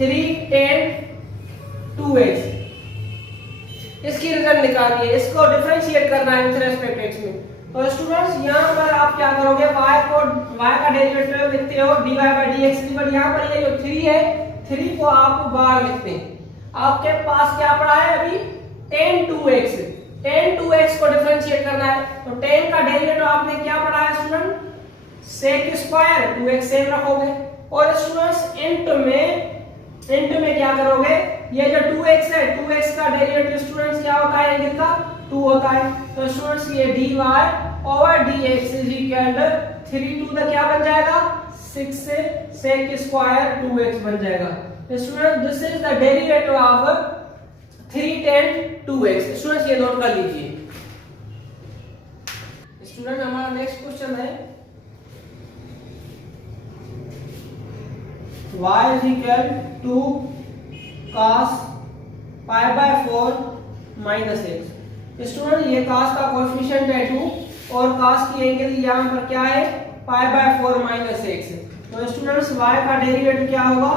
3 tan 2x। इसकी रिजल्ट निकालिए, इसको डिफरेंशिएट करना है विद रिस्पेक्ट x में। तो स्टूडेंट्स यहाँ पर आप क्या करोगे, y का डेरिवेटिव लिखते हो dy/dx, बट यहाँ पर ये जो 3 है 3 को आप बाहर लिखते हैं। आपके पास क्या पड़ा है अभी tan 2x, tan 2x को डिफरेंशिएट करना है। तो tan का डेरिवेटिव आपने क्या पढ़ा है student, sec square 2x same रखोगे, और स्टूडेंट्स एंड में क्या करोगे, ये जो 2x है 2x का डेरिवेटिव स्टूडेंट्स क्या होता है, एंगल का 2 होता है। तो स्टूडेंट्स ये dy/dx is equal to 3 to the क्या बन जाएगा 6 से sec स्क्वायर 2x बन जाएगा। Student this is the derivative of 3 tan 2x। Students ये नोट कर लीजिए। स्टूडेंट हमारा नेक्स्ट क्वेश्चन है y is equal to cos pi/4 minus x। Student ये cos का कोएफिशिएंट है 2 और cos की एंगल यहाँ पर क्या है pi/4 minus x। तो स्टूडेंट्स y का डेरिवेटिव क्या होगा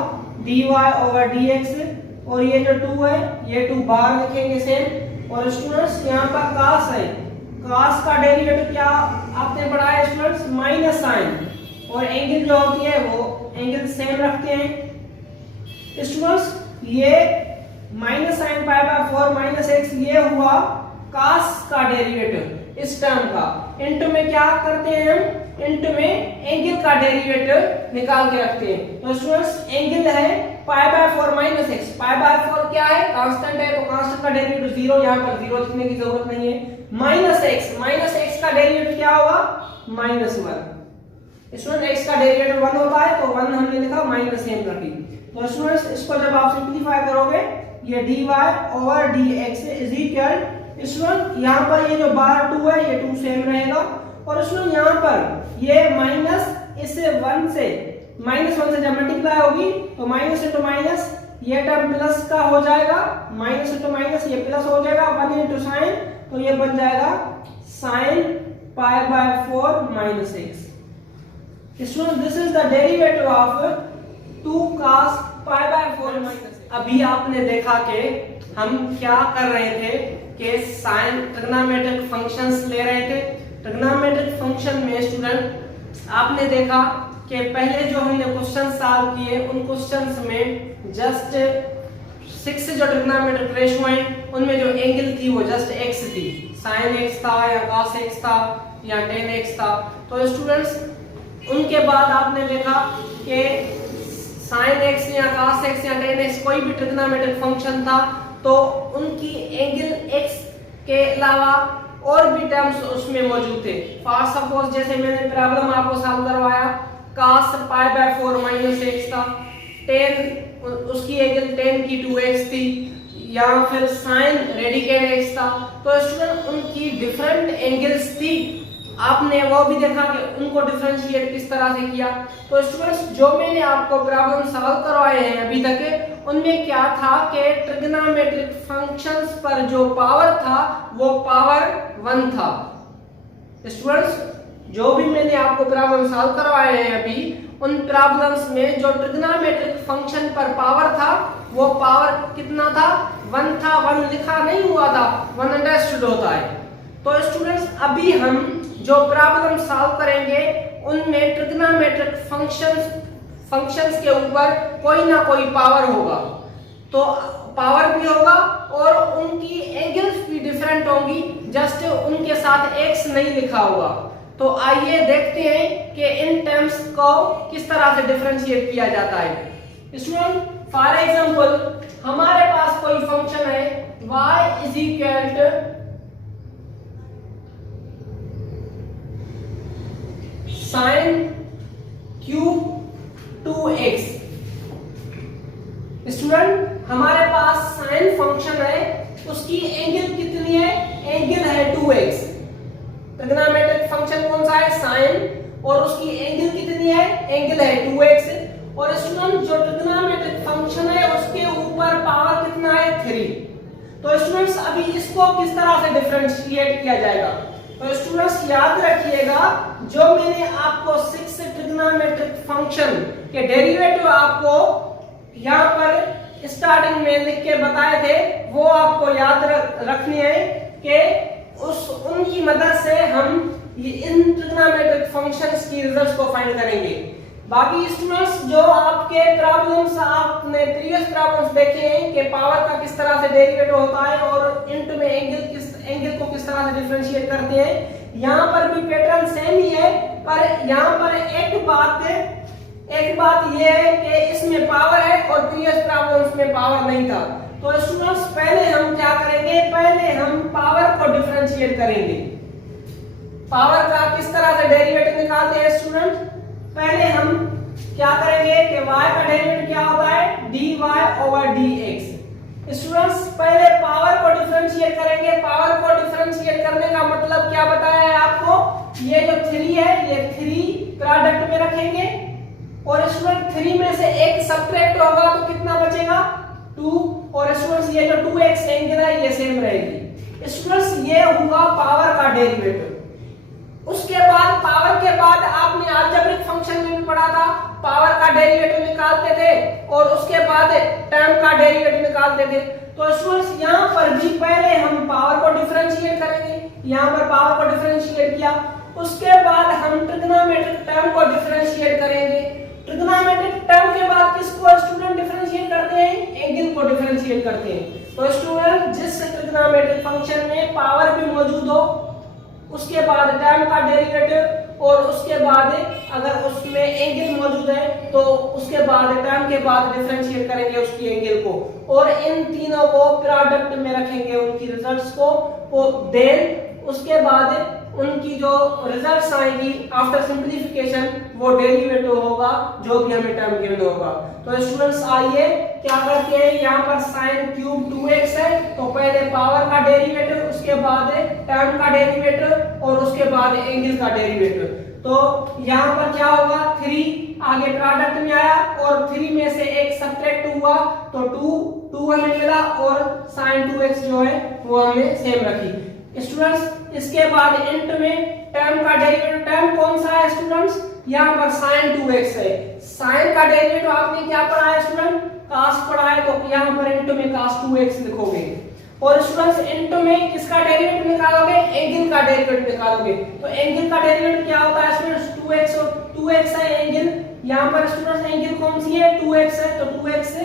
dy/dx, और ये जो 2 है ये 2 बाहर लिखेंगे सेम, और स्टूडेंट्स यहाँ पर cos है, cos का डेरिवेटिव क्या आपने पढ़ा है स्टूडेंट्स माइनस साइन, और एंगल जो होती है वो एंगल सेम रखते हैं। स्टूडेंट्स ये minus sign pi/4 minus x ये हुआ cos का डेरिवेटिव इस टर्म का। इनटू में क्या करते हैं हम, इनटू में एंगल का डेरिवेटिव निकाल के रखते हैं। तो स्टूडेंट्स एंगल है pi/4 माइनस x, pi/4 क्या है कांस्टेंट है, तो कांस्टेंट का डेरिवेटिव 0, यहाँ पर 0 लिखने की जरूरत नहीं है। माइनस x का डेरिवेटिव क्या होगा -1। स्टूडेंट x का डेरिवेटिव 1 होता है, तो 1 हमने लिखा माइनस m रखी। तो स्टूडेंट्स इसको जब आप सिंपलीफाई करोगे ये dy/dx इज इक्वल, स्टूडेंट यहाँ पर ये जो बाहर 2 है ये 2 सेम रहेगा, और स्टूडेंट यहाँ पर ये माइनस इससे 1 से जब मल्टीप्लाई होगी तो माइनस इंटू माइनस ये टर्म प्लस का हो जाएगा, माइनस इंटू माइनस ये प्लस हो जाएगा, 1 इंटू साइन तो ये बन जाएगा sin pi/4 minus x। Student this is the derivative of 2 cos pi/4 minus x। अभी आपने देखा कि हम क्या कर रहे थे कि साइन ट्रिग्नोमेट्रिक फंक्शंस ले रहे थे। ट्रिग्नोमेट्रिक फंक्शन में स्टूडेंट आपने देखा कि पहले जो हमने क्वेश्चन सॉल्व किए उन क्वेश्चंस में जस्ट 6 जो ट्रिग्नोमेट्रिक रेशियो हैं उनमें जो एंगल थी वो जस्ट x थी, sin x था या cos x था या tan x था। तो स्टूडेंट्स उनके बाद आपने देखा कि sin x या cos x या tan x कोई भी ट्रिग्नोमेट्रिक फंक्शन था तो उनकी एंगल x के अलावा और भी टर्म्स उसमें मौजूद थे। फॉर सपोज जैसे मैंने प्रॉब्लम आपको सॉल्व करवाया, cos π/4 - x था, 10 उसकी एंगल 10 की 2x थी, या फिर sin रेडिकल x था। तो स्टूडेंट उनकी डिफरेंट एंगल्स थी, आपने वो भी देखा कि उनको डिफरेंशिएट किस तरह से किया। तो स्टूडेंट्स जो मैंने आपको प्रॉब्लम सॉल्व करवाए हैं अभी तक, उनमें क्या था कि ट्रिग्नोमेट्रिक फंक्शंस पर जो पावर था वो पावर 1 था। स्टूडेंट्स जो भी मैंने आपको प्रॉब्लम सॉल्व करवाए हैं अभी, उन प्रॉब्लम्स में जो ट्रिग्नोमेट्रिक फंक्शन पर पावर था वो पावर कितना था? 1 था। 1 लिखा नहीं हुआ था, 1 अंडरस्टूड होता है। तो स्टूडेंट्स अभी हम जो प्रॉब्लम सॉल्व करेंगे उनमें ट्रिग्नोमेट्रिक फंक्शंस के ऊपर कोई ना कोई पावर होगा, तो पावर भी होगा और उनकी एंगल्स भी डिफरेंट होंगी, जस्ट उनके साथ x नहीं लिखा होगा। तो आइए देखते हैं कि इन टर्म्स को किस तरह से डिफरेंशिएट किया जाता है। स्टूडेंट फॉर एग्जांपल हमारे पास कोई फंक्शन है y is equal to sin cube 2x। Student हमारे पास sin फंक्शन है, उसकी एंगल कितनी है? एंगल है 2x। ट्रिग्नोमेट्रिक फंक्शन कौन सा है? sin, और उसकी एंगल कितनी है? एंगल है 2x। और स्टूडेंट जो ट्रिग्नोमेट्रिक फंक्शन है उसके ऊपर पावर कितना है? 3। तो स्टूडेंट्स अभी इसको किस तरह से डिफरेंशिएट किया जाएगा? तो स्टूडेंट्स याद रखिएगा, जो मैंने आपको 6 ट्रिग्नोमेट्रिक फंक्शन के डेरिवेटिव आपको यहाँ पर स्टार्टिंग में लिख के बताए थे, वो आपको याद रखनी है कि उनकी मदद से हम इन ट्रिग्नोमेट्रिक फंक्शंस की रिजल्ट्स को फाइंड करेंगे। बाकी स्टूडेंट्स जो आपके प्रॉब्लम्स आपने प्रीवियस प्रॉब्लम्स देखे हैं कि पावर का किस तरह से डेरिवेटिव होता है और इंटू में एंगल को किस तरह से डिफरेंशिएट करते हैं, यहाँ पर भी पैटर्न सेम ही है, पर यहाँ पर एक बात ये है कि इसमें पावर है और प्रीवियस प्रॉब्लम्स में पावर नहीं था। तो स्टूडेंट्स पहले हम क्या करेंगे? पहले हम पावर को डिफरेंशिएट करेंगे। पावर का किस तरह से डेरिवेटिव निकालते हैं स्टूडेंट? पहले हम क्या करेंगे कि y का डेरिवेटिव क्या होता है? dy/dx। स्टूडेंट्स पहले पावर को डिफरेंशिएट करेंगे। पावर को डिफरेंशिएट करने का मतलब क्या बताया है आपको? ये जो 3 है, ये 3 प्रोडक्ट में रखेंगे और स्टूडेंट 3 में से एक सब्ट्रैक्ट होगा तो कितना बचेगा? 2। और स्टूडेंट्स ये जो 2x एंगल है ये सेम रहेगी। स्टूडेंट्स ये हुआ पावर का डेरिवेटिव। उसके बाद पावर के बाद आपने अलजेब्रिक फंक्शन में भी पढ़ा था, पावर का डेरिवेटिव निकालते थे और उसके बाद टर्म का डेरिवेटिव निकालते थे। तो स्टूडेंट्स यहाँ पर भी पहले हम पावर को डिफरेंशिएट करेंगे। यहाँ पर पावर को डिफरेंशिएट किया, उसके बाद हम ट्रिग्नोमेट्रिक टर्म को डिफरेंशिएट करेंगे। ट्रिग्नोमेट्रिक टर्म के बाद किसको स्टूडेंट डिफरेंशिएट करते हैं? एंगल को डिफरेंशिएट करते हैं। तो स्टूडेंट जिस ट्रिग्नोमेट्रिक फंक्शन में पावर भी मौजूद हो, उसके बाद टर्म का डेरिवेटिव और उसके बाद अगर उसमें एंगल मौजूद है तो उसके बाद टर्म के बाद डिफरेंशिएट करेंगे उसकी एंगल को और इन तीनों को प्रोडक्ट में रखेंगे उनकी रिजल्ट्स को। देन उसके बाद उनकी जो रिजल्ट्स आएगी आफ्टर सिंपलीफिकेशन वो डेरिवेटिव होगा जो भी हमें टर्म गिवन होगा। तो स्टूडेंट्स आइए क्या करते हैं, यहाँ पर sin क्यूब 2x है तो पहले पावर का डेरिवेटिव, उसके बाद टर्म का डेरिवेटिव और उसके बाद एंगल का डेरिवेटिव। तो यहाँ पर क्या होगा? 3 आगे प्रोडक्ट में आया और 3 में से एक सब्ट्रैक्ट हुआ तो 2 हमें मिला और sin 2x जो है वो हमने सेम रखी। स्टूडेंट्स इसके बाद इंट में टर्म का डेरिवेटिव, टर्म कौन सा है स्टूडेंट्स? यहाँ पर sin 2x है। sin का डेरिवेटिव आपने क्या पढ़ा है स्टूडेंट? cos पढ़ा है, तो यहाँ पर इंट में cos 2x लिखोगे और स्टूडेंट्स इंट में किसका डेरिवेटिव निकालोगे? एंगल का डेरिवेटिव निकालोगे। तो एंगल का डेरिवेटिव क्या होता है स्टूडेंट्स? 2x और 2x है एंगल। यहाँ पर स्टूडेंट्स एंगल कौन सी है? 2x है, तो 2x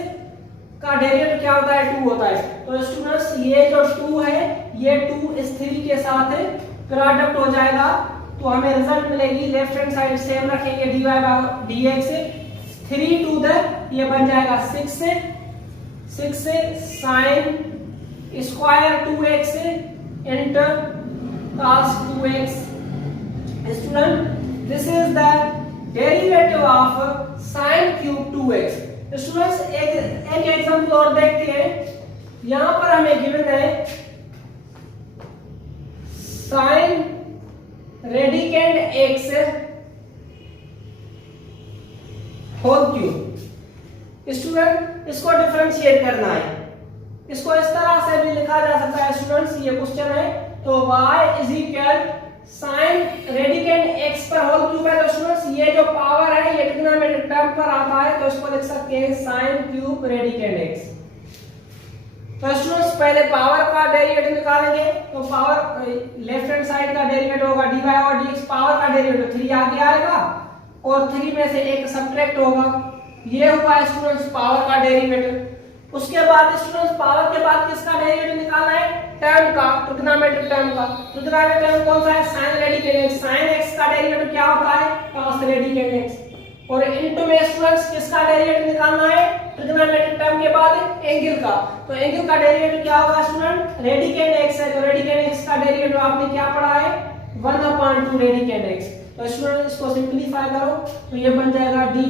का डेरिवेटिव क्या होता है? 2 होता है। तो स्टूडेंट्स ये जो 2 है ये 2 इस 3 के साथ प्रोडक्ट हो जाएगा तो हमें रिजल्ट मिलेगी। लेफ्ट हैंड साइड सेम रखेंगे dy/dx। 3 to the ये बन जाएगा 6 sin square 2x into cos 2x. Student, this is the derivative of sin cube 2x. Students, एक एग्जांपल और देखते हैं. यहां पर हमें गिवन है sin radicand x whole cube. Student, इसको डिफरेंशिएट करना है. इसको इस तरह से भी लिखा जा सकता है. स्टूडेंट्स, ये क्वेश्चन है तो y is equal sine radicand x पर होल क्यूब है. तो स्टूडेंट्स, ये जो पावर है ये ट्रिग्नोमेट्रिक टर्म पर आता है, तो इसको लिख सकते हैं साइन क्यूब रेडिकेंड x. तो स्टूडेंट्स, पहले पावर का डेरिवेटिव निकालेंगे. तो पावर लेफ्ट हैंड साइड का डेरिवेटिव होगा dy और dx. पावर का डेरिवेटिव 3 आगे आएगा और 3 में से 1 सब्ट्रैक्ट होगा. ये हुआ स्टूडेंट्स पावर का डेरिवेटिव. उसके बाद स्टूडेंट्स, पावर के बाद किसका डेरिवेटिव निकालना है? टर्म का, ट्रिग्नोमेट्रिक टर्म का. ट्रिग्नोमेट्रिक टर्म कौन सा है? Sine radicand x. Sine x का डेरिवेटिव क्या होता है? cos radicand x. और इनटू में स्टूडेंट्स किसका डेरिवेटिव निकालना है? ट्रिग्नोमेट्रिक टर्म के बाद एंगल का. तो एंगल का डेरिवेटिव क्या होगा स्टूडेंट? रेडिकेंड x है. तो रेडिकेंड x का डेरिवेटिव आपने क्या पढ़ा है? 1/2 रेडिकेंड x. तो स्टूडेंट, इसको सिंपलीफाई करो तो ये बन जाएगा dy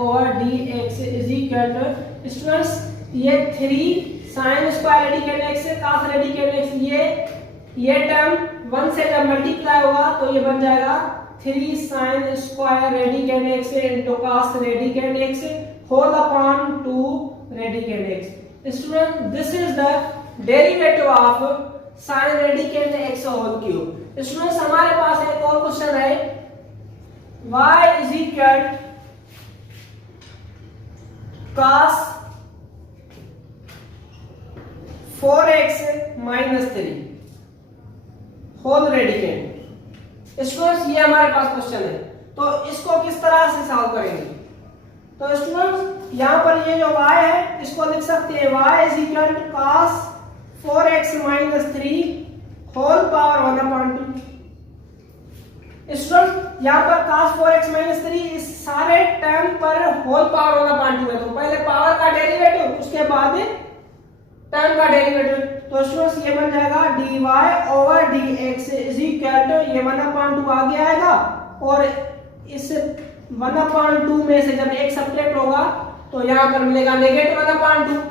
over dx is equal to students ये 3 sin स्क्वायर रेडिकेंड x से cos रेडिकेंड x. ये टर्म 1 से जब मल्टीप्लाई होगा तो ये बन जाएगा 3 sin square radicand x into cos radicand x whole upon 2 radicand x. Student, this is the derivative of sin radicand x whole cube. Students, हमारे पास एक और क्वेश्चन है y is equal cos 4x minus 3 whole radicand. Students, ये हमारे पास question है. तो इसको किस तरह से सॉल्व करेंगे? तो स्टूडेंट्स, यहाँ पर ये जो y है इसको लिख सकते हैं y is equal to cos 4x minus 3 whole power 1/2. Student, यहाँ पर cos 4x minus 3 इस सारे टर्म पर होल पावर 1/2 है. तो पहले पावर का डेरिवेटिव, उसके बाद टर्म का डेरिवेटिव. तो स्टूडेंट्स, ये बन जाएगा dy over dx is equal to ये 1/2 आगे आएगा और इस 1/2 में से जब 1 सब्ट्रैक्ट होगा तो यहाँ पर मिलेगा नेगेटिव 1/2.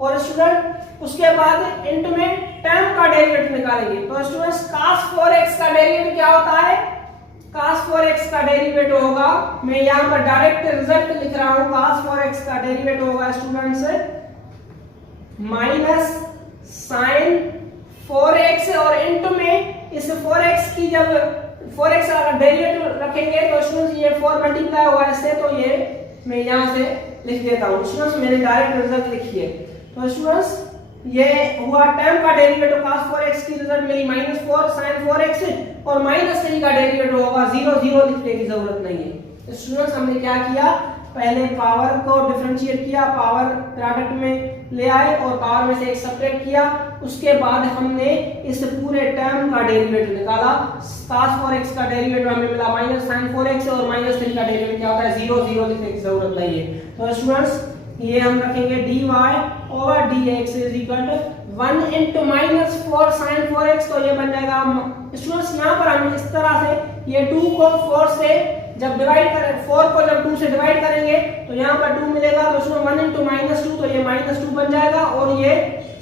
और स्टूडेंट, उसके बाद इनटू में टर्म का डेरिवेटिव निकालेंगे. तो स्टूडेंट्स, cos 4x का डेरिवेटिव क्या होता है? cos 4x का डेरिवेटिव होगा, मैं यहाँ पर डायरेक्ट रिजल्ट लिख रहा हूँ. cos 4x का डेरिवेटिव होगा स्टूडेंट्स माइनस साइन 4x और इनटू में इस 4x की जब 4x का डेरिवेटिव रखेंगे तो स्टूडेंट्स ये 4 मल्टीप्लाई होगा इससे. तो ये मैं यहाँ से लिख देता हूँ. स्टूडेंट्स, मैंने डायरेक्ट रिजल्ट लिखी है. तो स्टूडेंट्स, ये हुआ टर्म का डेरिवेटिव cos 4x की रिजल्ट मिली -4 sin 4x और -3 का डेरिवेटिव होगा 0 0 लिखने की जरूरत नहीं है. स्टूडेंट्स, हमने क्या किया? पहले पावर को डिफरेंशिएट किया, पावर प्रोडक्ट में ले आए और पावर में से 1 सब्ट्रैक्ट किया. उसके बाद हमने इस पूरे टर्म का डेरिवेटिव निकाला. cos 4x का डेरिवेटिव हमें मिला -sin 4x और -3 का डेरिवेटिव क्या होता है? 0 0 लिखने की जरूरत नहीं है. तो स्टूडेंट्स, ये हम रखेंगे dy over dx is equal to 1 into -4 sin 4x. तो ये बन जाएगा स्टूडेंट्स, यहाँ पर हम इस तरह से ये 2 को 4 से जब डिवाइड करें, 4 को जब 2 से डिवाइड करेंगे तो यहाँ पर 2 मिलेगा. तो उसमें 1 into -2 तो ये -2 बन जाएगा और ये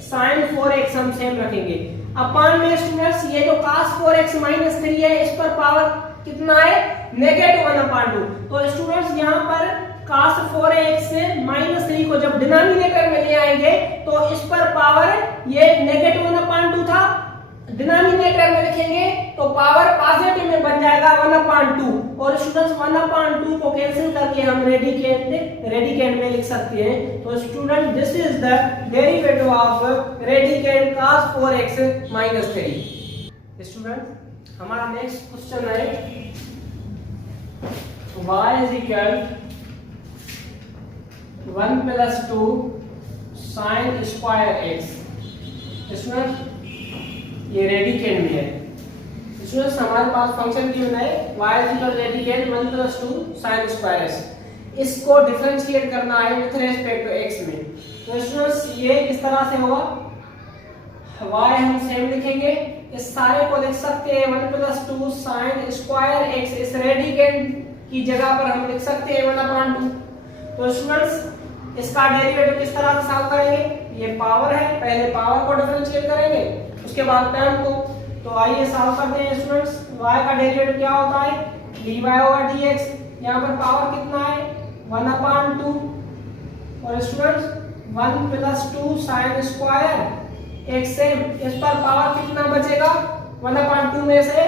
sin 4x हम सेम रखेंगे. अपान में स्टूडेंट्स, ये जो cos 4x -3 है इस पर पावर कितना है? नेगेटिव 1/2. तो स्टूडेंट्स, यहाँ पर cos 4x -3 को जब डिनोमिनेटर में ले आएंगे तो इस पर पावर ये नेगेटिव 1/2 था. डिनोमिनेटर में लिखेंगे तो पावर पॉजिटिव में बन जाएगा 1/2. और स्टूडेंट्स, 1/2 को कैंसिल करके हम रेडिकेंड में लिख सकते हैं. तो student, this is the derivative of radicand cos 4x -3. Student, हमारा नेक्स्ट क्वेश्चन है y is equal 1 + 2 sin square x. Student, ये रेडिकेंड में है. स्टूडेंट्स, हमारे पास फंक्शन गिवन है y equal radicand 1 + 2 sin square x. इसको डिफरेंशिएट करना है विद रिस्पेक्ट टू x में. तो स्टूडेंट्स, ये किस तरह से होगा? y हम सेम लिखेंगे, इस सारे को लिख सकते हैं 1 + 2 sin स्क्वायर x, इस रेडिकेंड की जगह पर हम लिख सकते हैं 1/2। तो स्टूडेंट्स इसका डेरिवेटिव किस तरह से सॉल्व करेंगे, ये पावर है, पहले पावर को डिफरेंशिएट करेंगे उसके बाद टर्म को। तो आइए सॉल्व करते हैं स्टूडेंट्स। y का डेरिवेटिव क्या होता है, dy/dx, यहाँ पर पावर कितना है 1/2, और students 1 + 2 sin square x same, इस पर पावर कितना बचेगा, 1/2 में से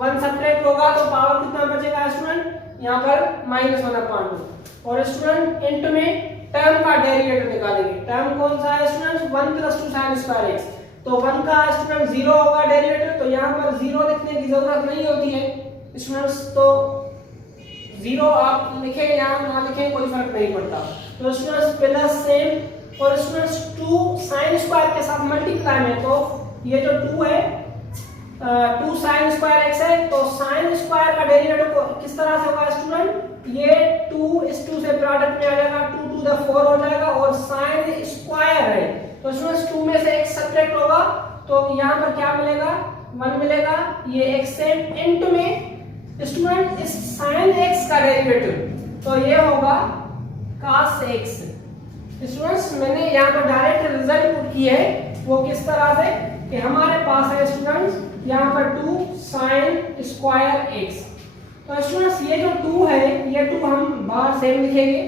1 सब्ट्रैक्ट होगा तो पावर कितना बचेगा स्टूडेंट, यहाँ पर -1/2। और स्टूडेंट इनटू में टर्म का डेरिवेटिव निकालेंगे। टर्म कौन सा है स्टूडेंट्स, 1 + 2 sin स्क्वायर x, तो 1 का स्टूडेंट 0 होगा डेरिवेटिव, तो यहाँ पर 0 लिखने की जरूरत नहीं होती है स्टूडेंट्स, तो 0 आप लिखें या ना लिखें कोई फर्क नहीं पड़ता। तो स्टूडेंट्स प्लस सेम, और स्टूडेंट्स 2 sin स्क्वायर के साथ मल्टीप्लाई में, तो ये जो 2 है 2 sin स्क्वायर x है, तो sin स्क्वायर का डेरिवेटिव किस तरह से होगा स्टूडेंट, ये 2 इस 2 से प्रोडक्ट में आ जाएगा, 2 to the 4 हो जाएगा, और sin स्क्वायर है तो स्टूडेंट्स 2 में से x सब्ट्रैक्ट होगा तो यहाँ पर क्या मिलेगा, 1 मिलेगा, ये x सेम इनटू में स्टूडेंट इस sin x का डेरिवेटिव, तो ये होगा cos x। स्टूडेंट्स मैंने यहाँ पर डायरेक्ट रिजल्ट पुट की है, वो किस तरह से कि हमारे पास है स्टूडेंट्स यहाँ पर 2 sin स्क्वायर x, तो स्टूडेंट्स ये जो 2 है ये 2 हम बाहर सेम लिखेंगे,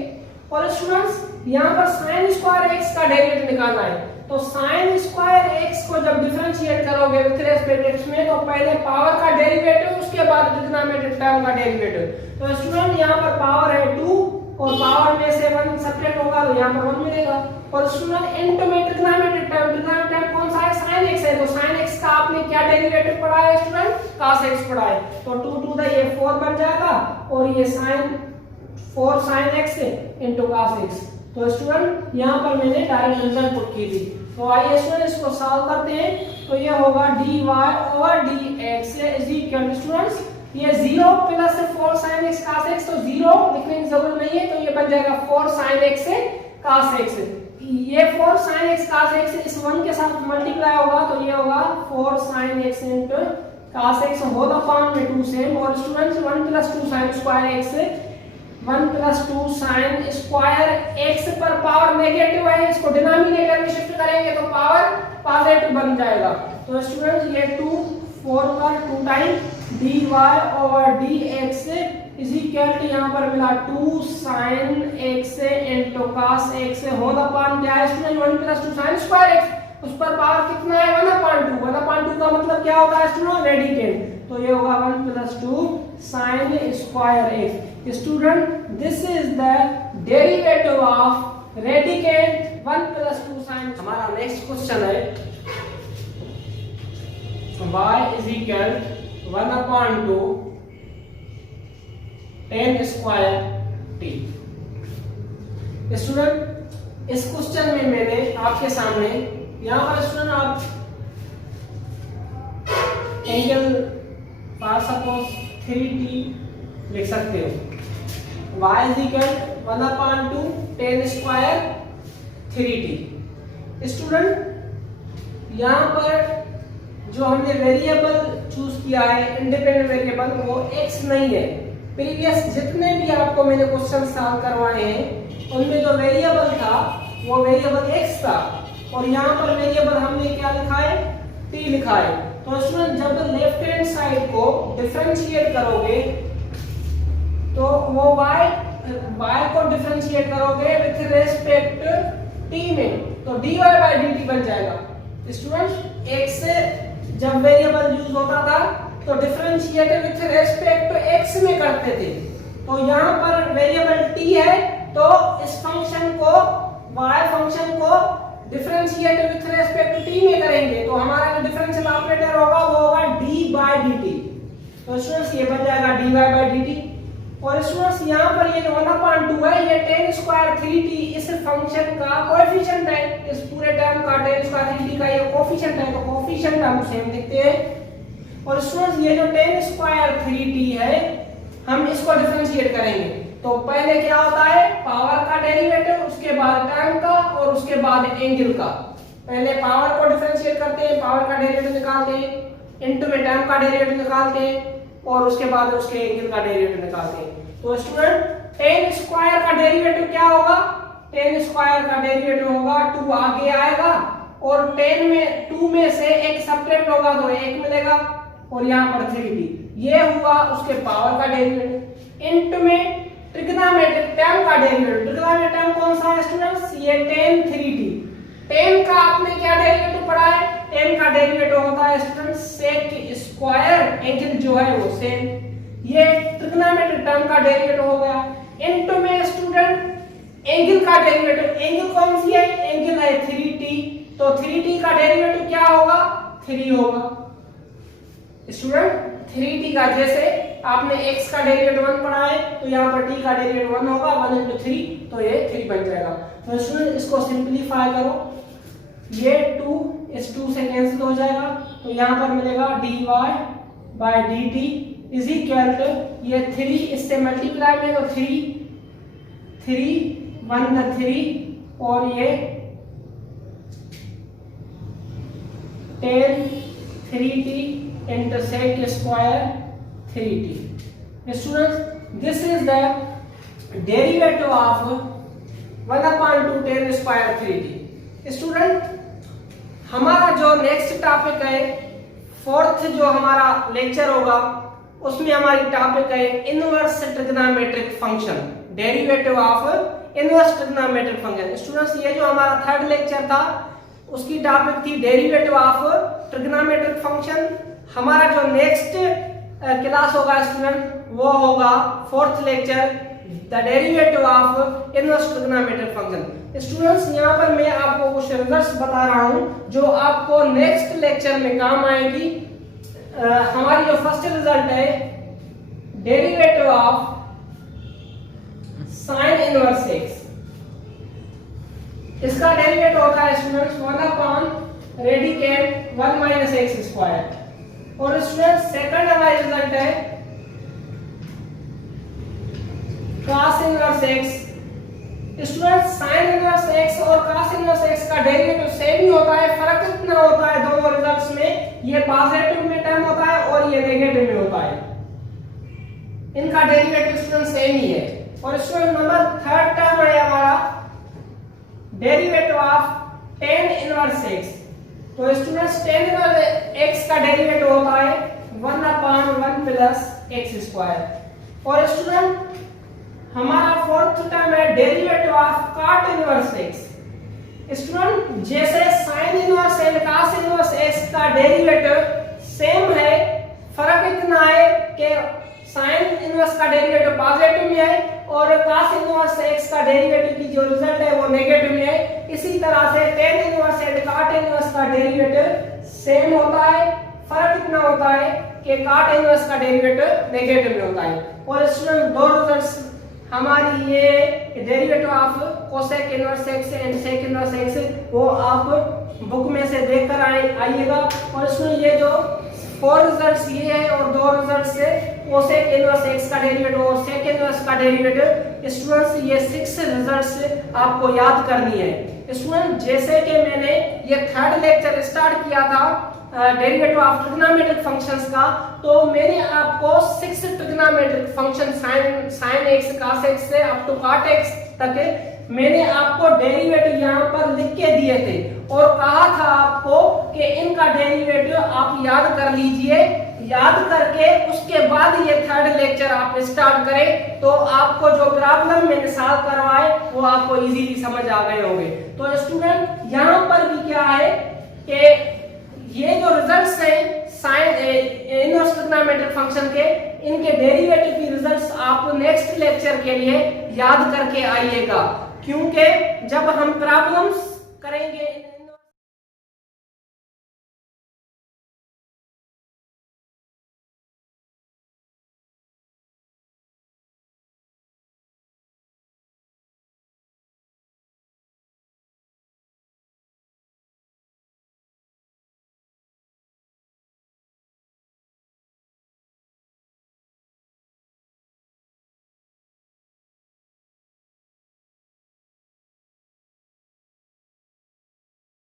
और स्टूडेंट्स यहाँ पर sin स्क्वायर x का डेरिवेटिव निकालना है, तो sin स्क्वायर x को जब डिफरेंशिएट करोगे विद रिस्पेक्ट x में, तो पहले पावर का डेरिवेटिव उसके बाद डिनोमिनेटर टर्म का डेरिवेटिव। तो स्टूडेंट यहाँ पर पावर है 2 और पावर में से 1 सब्ट्रैक्ट होगा तो यहाँ पर 1 मिलेगा, और स्टूडेंट इनटू में डिनोमिनेटर टर्म कौन सा है, sin x है, तो sin x का आपने क्या डेरिवेटिव पढ़ा है स्टूडेंट, cos x पढ़ा है, तो 2 to the ये 4 बन जाएगा, और ये 4 sin x into cos x। तो स्टूडेंट यहाँ पर मैंने डायरेक्ट रिजल्ट पुट की थी। तो आइए स्टूडेंट इसको सॉल्व करते हैं, तो ये होगा dy/dx is equal to students ये 0 + 4 sin x cos x, तो 0 लिखने की जरूरत नहीं है, तो ये बन जाएगा 4 sin x से cos x, ये 4 sin x cos x इस 1 के साथ मल्टीप्लाई होगा तो ये होगा 4 sin x into cos x whole upon में 2 सेम, और students 1 + 2 sin square x, 1 + 2 sin square x पर पावर नेगेटिव है, इसको डिनोमिनेटर में शिफ्ट करेंगे तो पावर पॉजिटिव बन जाएगा। तो स्टूडेंट्स ये 2 4 पर 2 time dy/dx is equal to यहाँ पर मिला 2 sin x into cos x whole upon क्या है स्टूडेंट 1 + 2 sin स्क्वायर x, उस पर पावर कितना है 1/2, 1/2 का मतलब क्या होता है स्टूडेंट रेडिकेंड, तो ये होगा 1 + 2 sin square x। Student this is the derivative of radicand 1 + 2 sin। हमारा नेक्स्ट क्वेश्चन है y is equal 1/2 tan square t। Student इस क्वेश्चन में मैंने आपके सामने यहाँ पर स्टूडेंट आप एंगल फॉर सपोज 3t लिख सकते हो, y is equal 1/2 tan square 3t। Student यहाँ पर जो हमने वेरिएबल चूज किया है इंडिपेंडेंट वेरिएबल वो x नहीं है, प्रीवियस जितने भी आपको मैंने क्वेश्चन सॉल्व करवाए हैं उनमें जो वेरिएबल था वो वेरिएबल x था, और यहाँ पर वेरिएबल हमने क्या लिखा है t लिखा है। तो स्टूडेंट जब लेफ्ट हैंड साइड को डिफरेंशिएट करोगे तो वो y को डिफरेंशिएट करोगे विद रिस्पेक्ट t में, तो dy/dt बन जाएगा। स्टूडेंट x जब वेरिएबल यूज होता था तो differentiate with respect to x में करते थे, तो यहाँ पर वेरिएबल t है तो इस फंक्शन को y फंक्शन को differentiate with respect to t में करेंगे तो हमारा जो डिफरेंशियल ऑपरेटर होगा वो होगा d/dt, तो स्टूडेंट्स ये बन जाएगा dy/dt। और स्टूडेंट्स यहाँ पर ये जो 1/2 है ये tan स्क्वायर 3t इस फंक्शन का कोएफिशिएंट है, इस पूरे टर्म का tan स्क्वायर 3t का ये कोएफिशिएंट है, तो कोएफिशिएंट हम सेम लिखते हैं। और स्टूडेंट्स ये जो tan स्क्वायर 3t है हम इसको डिफरेंशिएट करेंगे, तो पहले क्या होता है पावर का डेरिवेटिव, उसके बाद टर्म का और उसके बाद एंगल का। पहले पावर को डिफरेंशिएट करते हैं, पावर का डेरिवेटिव निकालते हैं, इनटू में टर्म का डेरिवेटिव निकालते हैं और उसके बाद उसके एंगल का डेरिवेटिव निकालते हैं। तो स्टूडेंट tan स्क्वायर का डेरिवेटिव क्या होगा? tan स्क्वायर का डेरिवेटिव होगा 2 आगे आएगा और 10 में 2 में से एक सब्ट्रैक्ट होगा तो 1 मिलेगा और यहाँ पर 3t, ये हुआ उसके पावर का डेरिवेटिव। इनटू में ट्रिग्नोमेट्रिक टर्म का डेरिवेटिव, ट्रिग्नोमेट्रिक टर्म कौन सा है स्टूडेंट्स? ये tan 3t। tan का आपने क्या डेरिवेटिव पढ़ा है? tan का डेरिवेटिव होता है स्टूडेंट्स sec स्क्वायर, एंगल जो है वो सेम, ये ट्रिग्नोमेट्रिक टर्म का डेरिवेटिव हो गया। इनटू में स्टूडेंट एंगल का डेरिवेटिव, एंगल कौन सी है? एंगल है 3t, तो 3t का डेरिवेटिव क्या होगा? 3 होगा। स्टूडेंट 3t का, जैसे आपने x का डेरिवेटिव 1 पढ़ा है तो यहाँ पर t का डेरिवेटिव 1 होगा, 1 into 3 तो ये 3 बन जाएगा। तो स्टूडेंट इसको सिंपलीफाई करो, ये 2 इस 2 से कैंसिल हो जाएगा तो यहाँ पर मिलेगा dy by dt is equal to ये 3 इससे मल्टीप्लाई में तो 3 1 the 3 और ये 10 3t into sec square 3t. Students, this is the derivative of 1 upon 2 tan square 3t. Student, हमारा जो नेक्स्ट टॉपिक है, फोर्थ जो हमारा लेक्चर होगा उसमें हमारी टॉपिक है inverse trigonometric function, derivative of inverse trigonometric function. Students, ये जो हमारा थर्ड लेक्चर था उसकी टॉपिक थी डेरिवेटिव ऑफ ट्रिग्नोमेट्रिक फंक्शन। हमारा जो नेक्स्ट क्लास होगा स्टूडेंट वो होगा fourth lecture, the derivative of inverse trigonometric function. Students, यहाँ पर मैं आपको कुछ रिजल्ट्स बता रहा हूँ जो आपको नेक्स्ट लेक्चर में काम आएगी। हमारी जो फर्स्ट रिजल्ट है derivative of sine inverse x, इसका डेरिवेटिव होता है स्टूडेंट्स 1 अपॉन रेडिकेट 1 माइनस एक्स स्क्वायर। और स्टूडेंट्स सेकंड हमारा रिजल्ट है cos inverse x। Students, sine inverse x और cos इनवर्स x का डेरिवेटिव सेम ही होता है, फर्क इतना होता है दोनों रिजल्ट्स में, ये पॉजिटिव में टर्म होता है और ये नेगेटिव में होता है, इनका डेरिवेटिव स्टूडेंट सेम ही है। और स्टूडेंट नंबर थर्ड टर्म है हमारा derivative of tan inverse x। तो स्टूडेंट्स tan इनवर्स x का डेरिवेटिव होता है 1 अपॉन 1 प्लस x स्क्वायर। और स्टूडेंट हमारा फोर्थ टर्म है derivative of cot inverse x। Student, जैसे sin inverse and cos inverse x का डेरिवेटिव सेम है, फर्क इतना है कि sin इनवर्स का डेरिवेटिव पॉजिटिव में है और cos इनवर्स x का डेरिवेटिव की जो रिजल्ट है वो नेगेटिव में है। इसी तरह से tan inverse and cot inverse का डेरिवेटिव सेम होता है, फर्क इतना होता है कि cot इनवर्स का डेरिवेटिव नेगेटिव में होता है। और स्टूडेंट दो रिजल्ट्स हमारी ये derivative of cosec inverse x and sec inverse x वो आप बुक में से देखकर आइएगा। और इसमें ये जो 4 रिजल्ट्स ये है और 2 रिजल्ट्स से कोसेक इनवर्स x का डेरिवेटिव और सेक इनवर्स का डेरिवेटिव। स्टूडेंट्स, ये 6 रिजल्ट्स आपको याद करनी है। स्टूडेंट, जैसे कि मैंने ये थर्ड लेक्चर स्टार्ट किया था डेरिवेटिव ऑफ ट्रिग्नोमेट्रिक फंक्शंस का, तो मैंने आपको 6 trigonometric function sin x cos x से अप टू cot x तक मैंने आपको डेरिवेटिव यहाँ पर लिख के दिए थे और कहा था आपको कि इनका डेरिवेटिव आप याद कर लीजिए, याद करके उसके बाद ये थर्ड लेक्चर आप स्टार्ट करें तो आपको जो प्रॉब्लम मैंने सॉल्व करवाए वो आपको इजीली समझ आ गए होंगे। तो स्टूडेंट, यहाँ पर भी क्या है कि ये जो रिजल्ट्स हैं साइन इनवर्स ट्रिग्नोमेट्रिक फंक्शन के, इनके डेरिवेटिव की रिजल्ट्स आप नेक्स्ट लेक्चर के लिए याद करके आइएगा, क्योंकि जब हम प्रॉब्लम्स करेंगे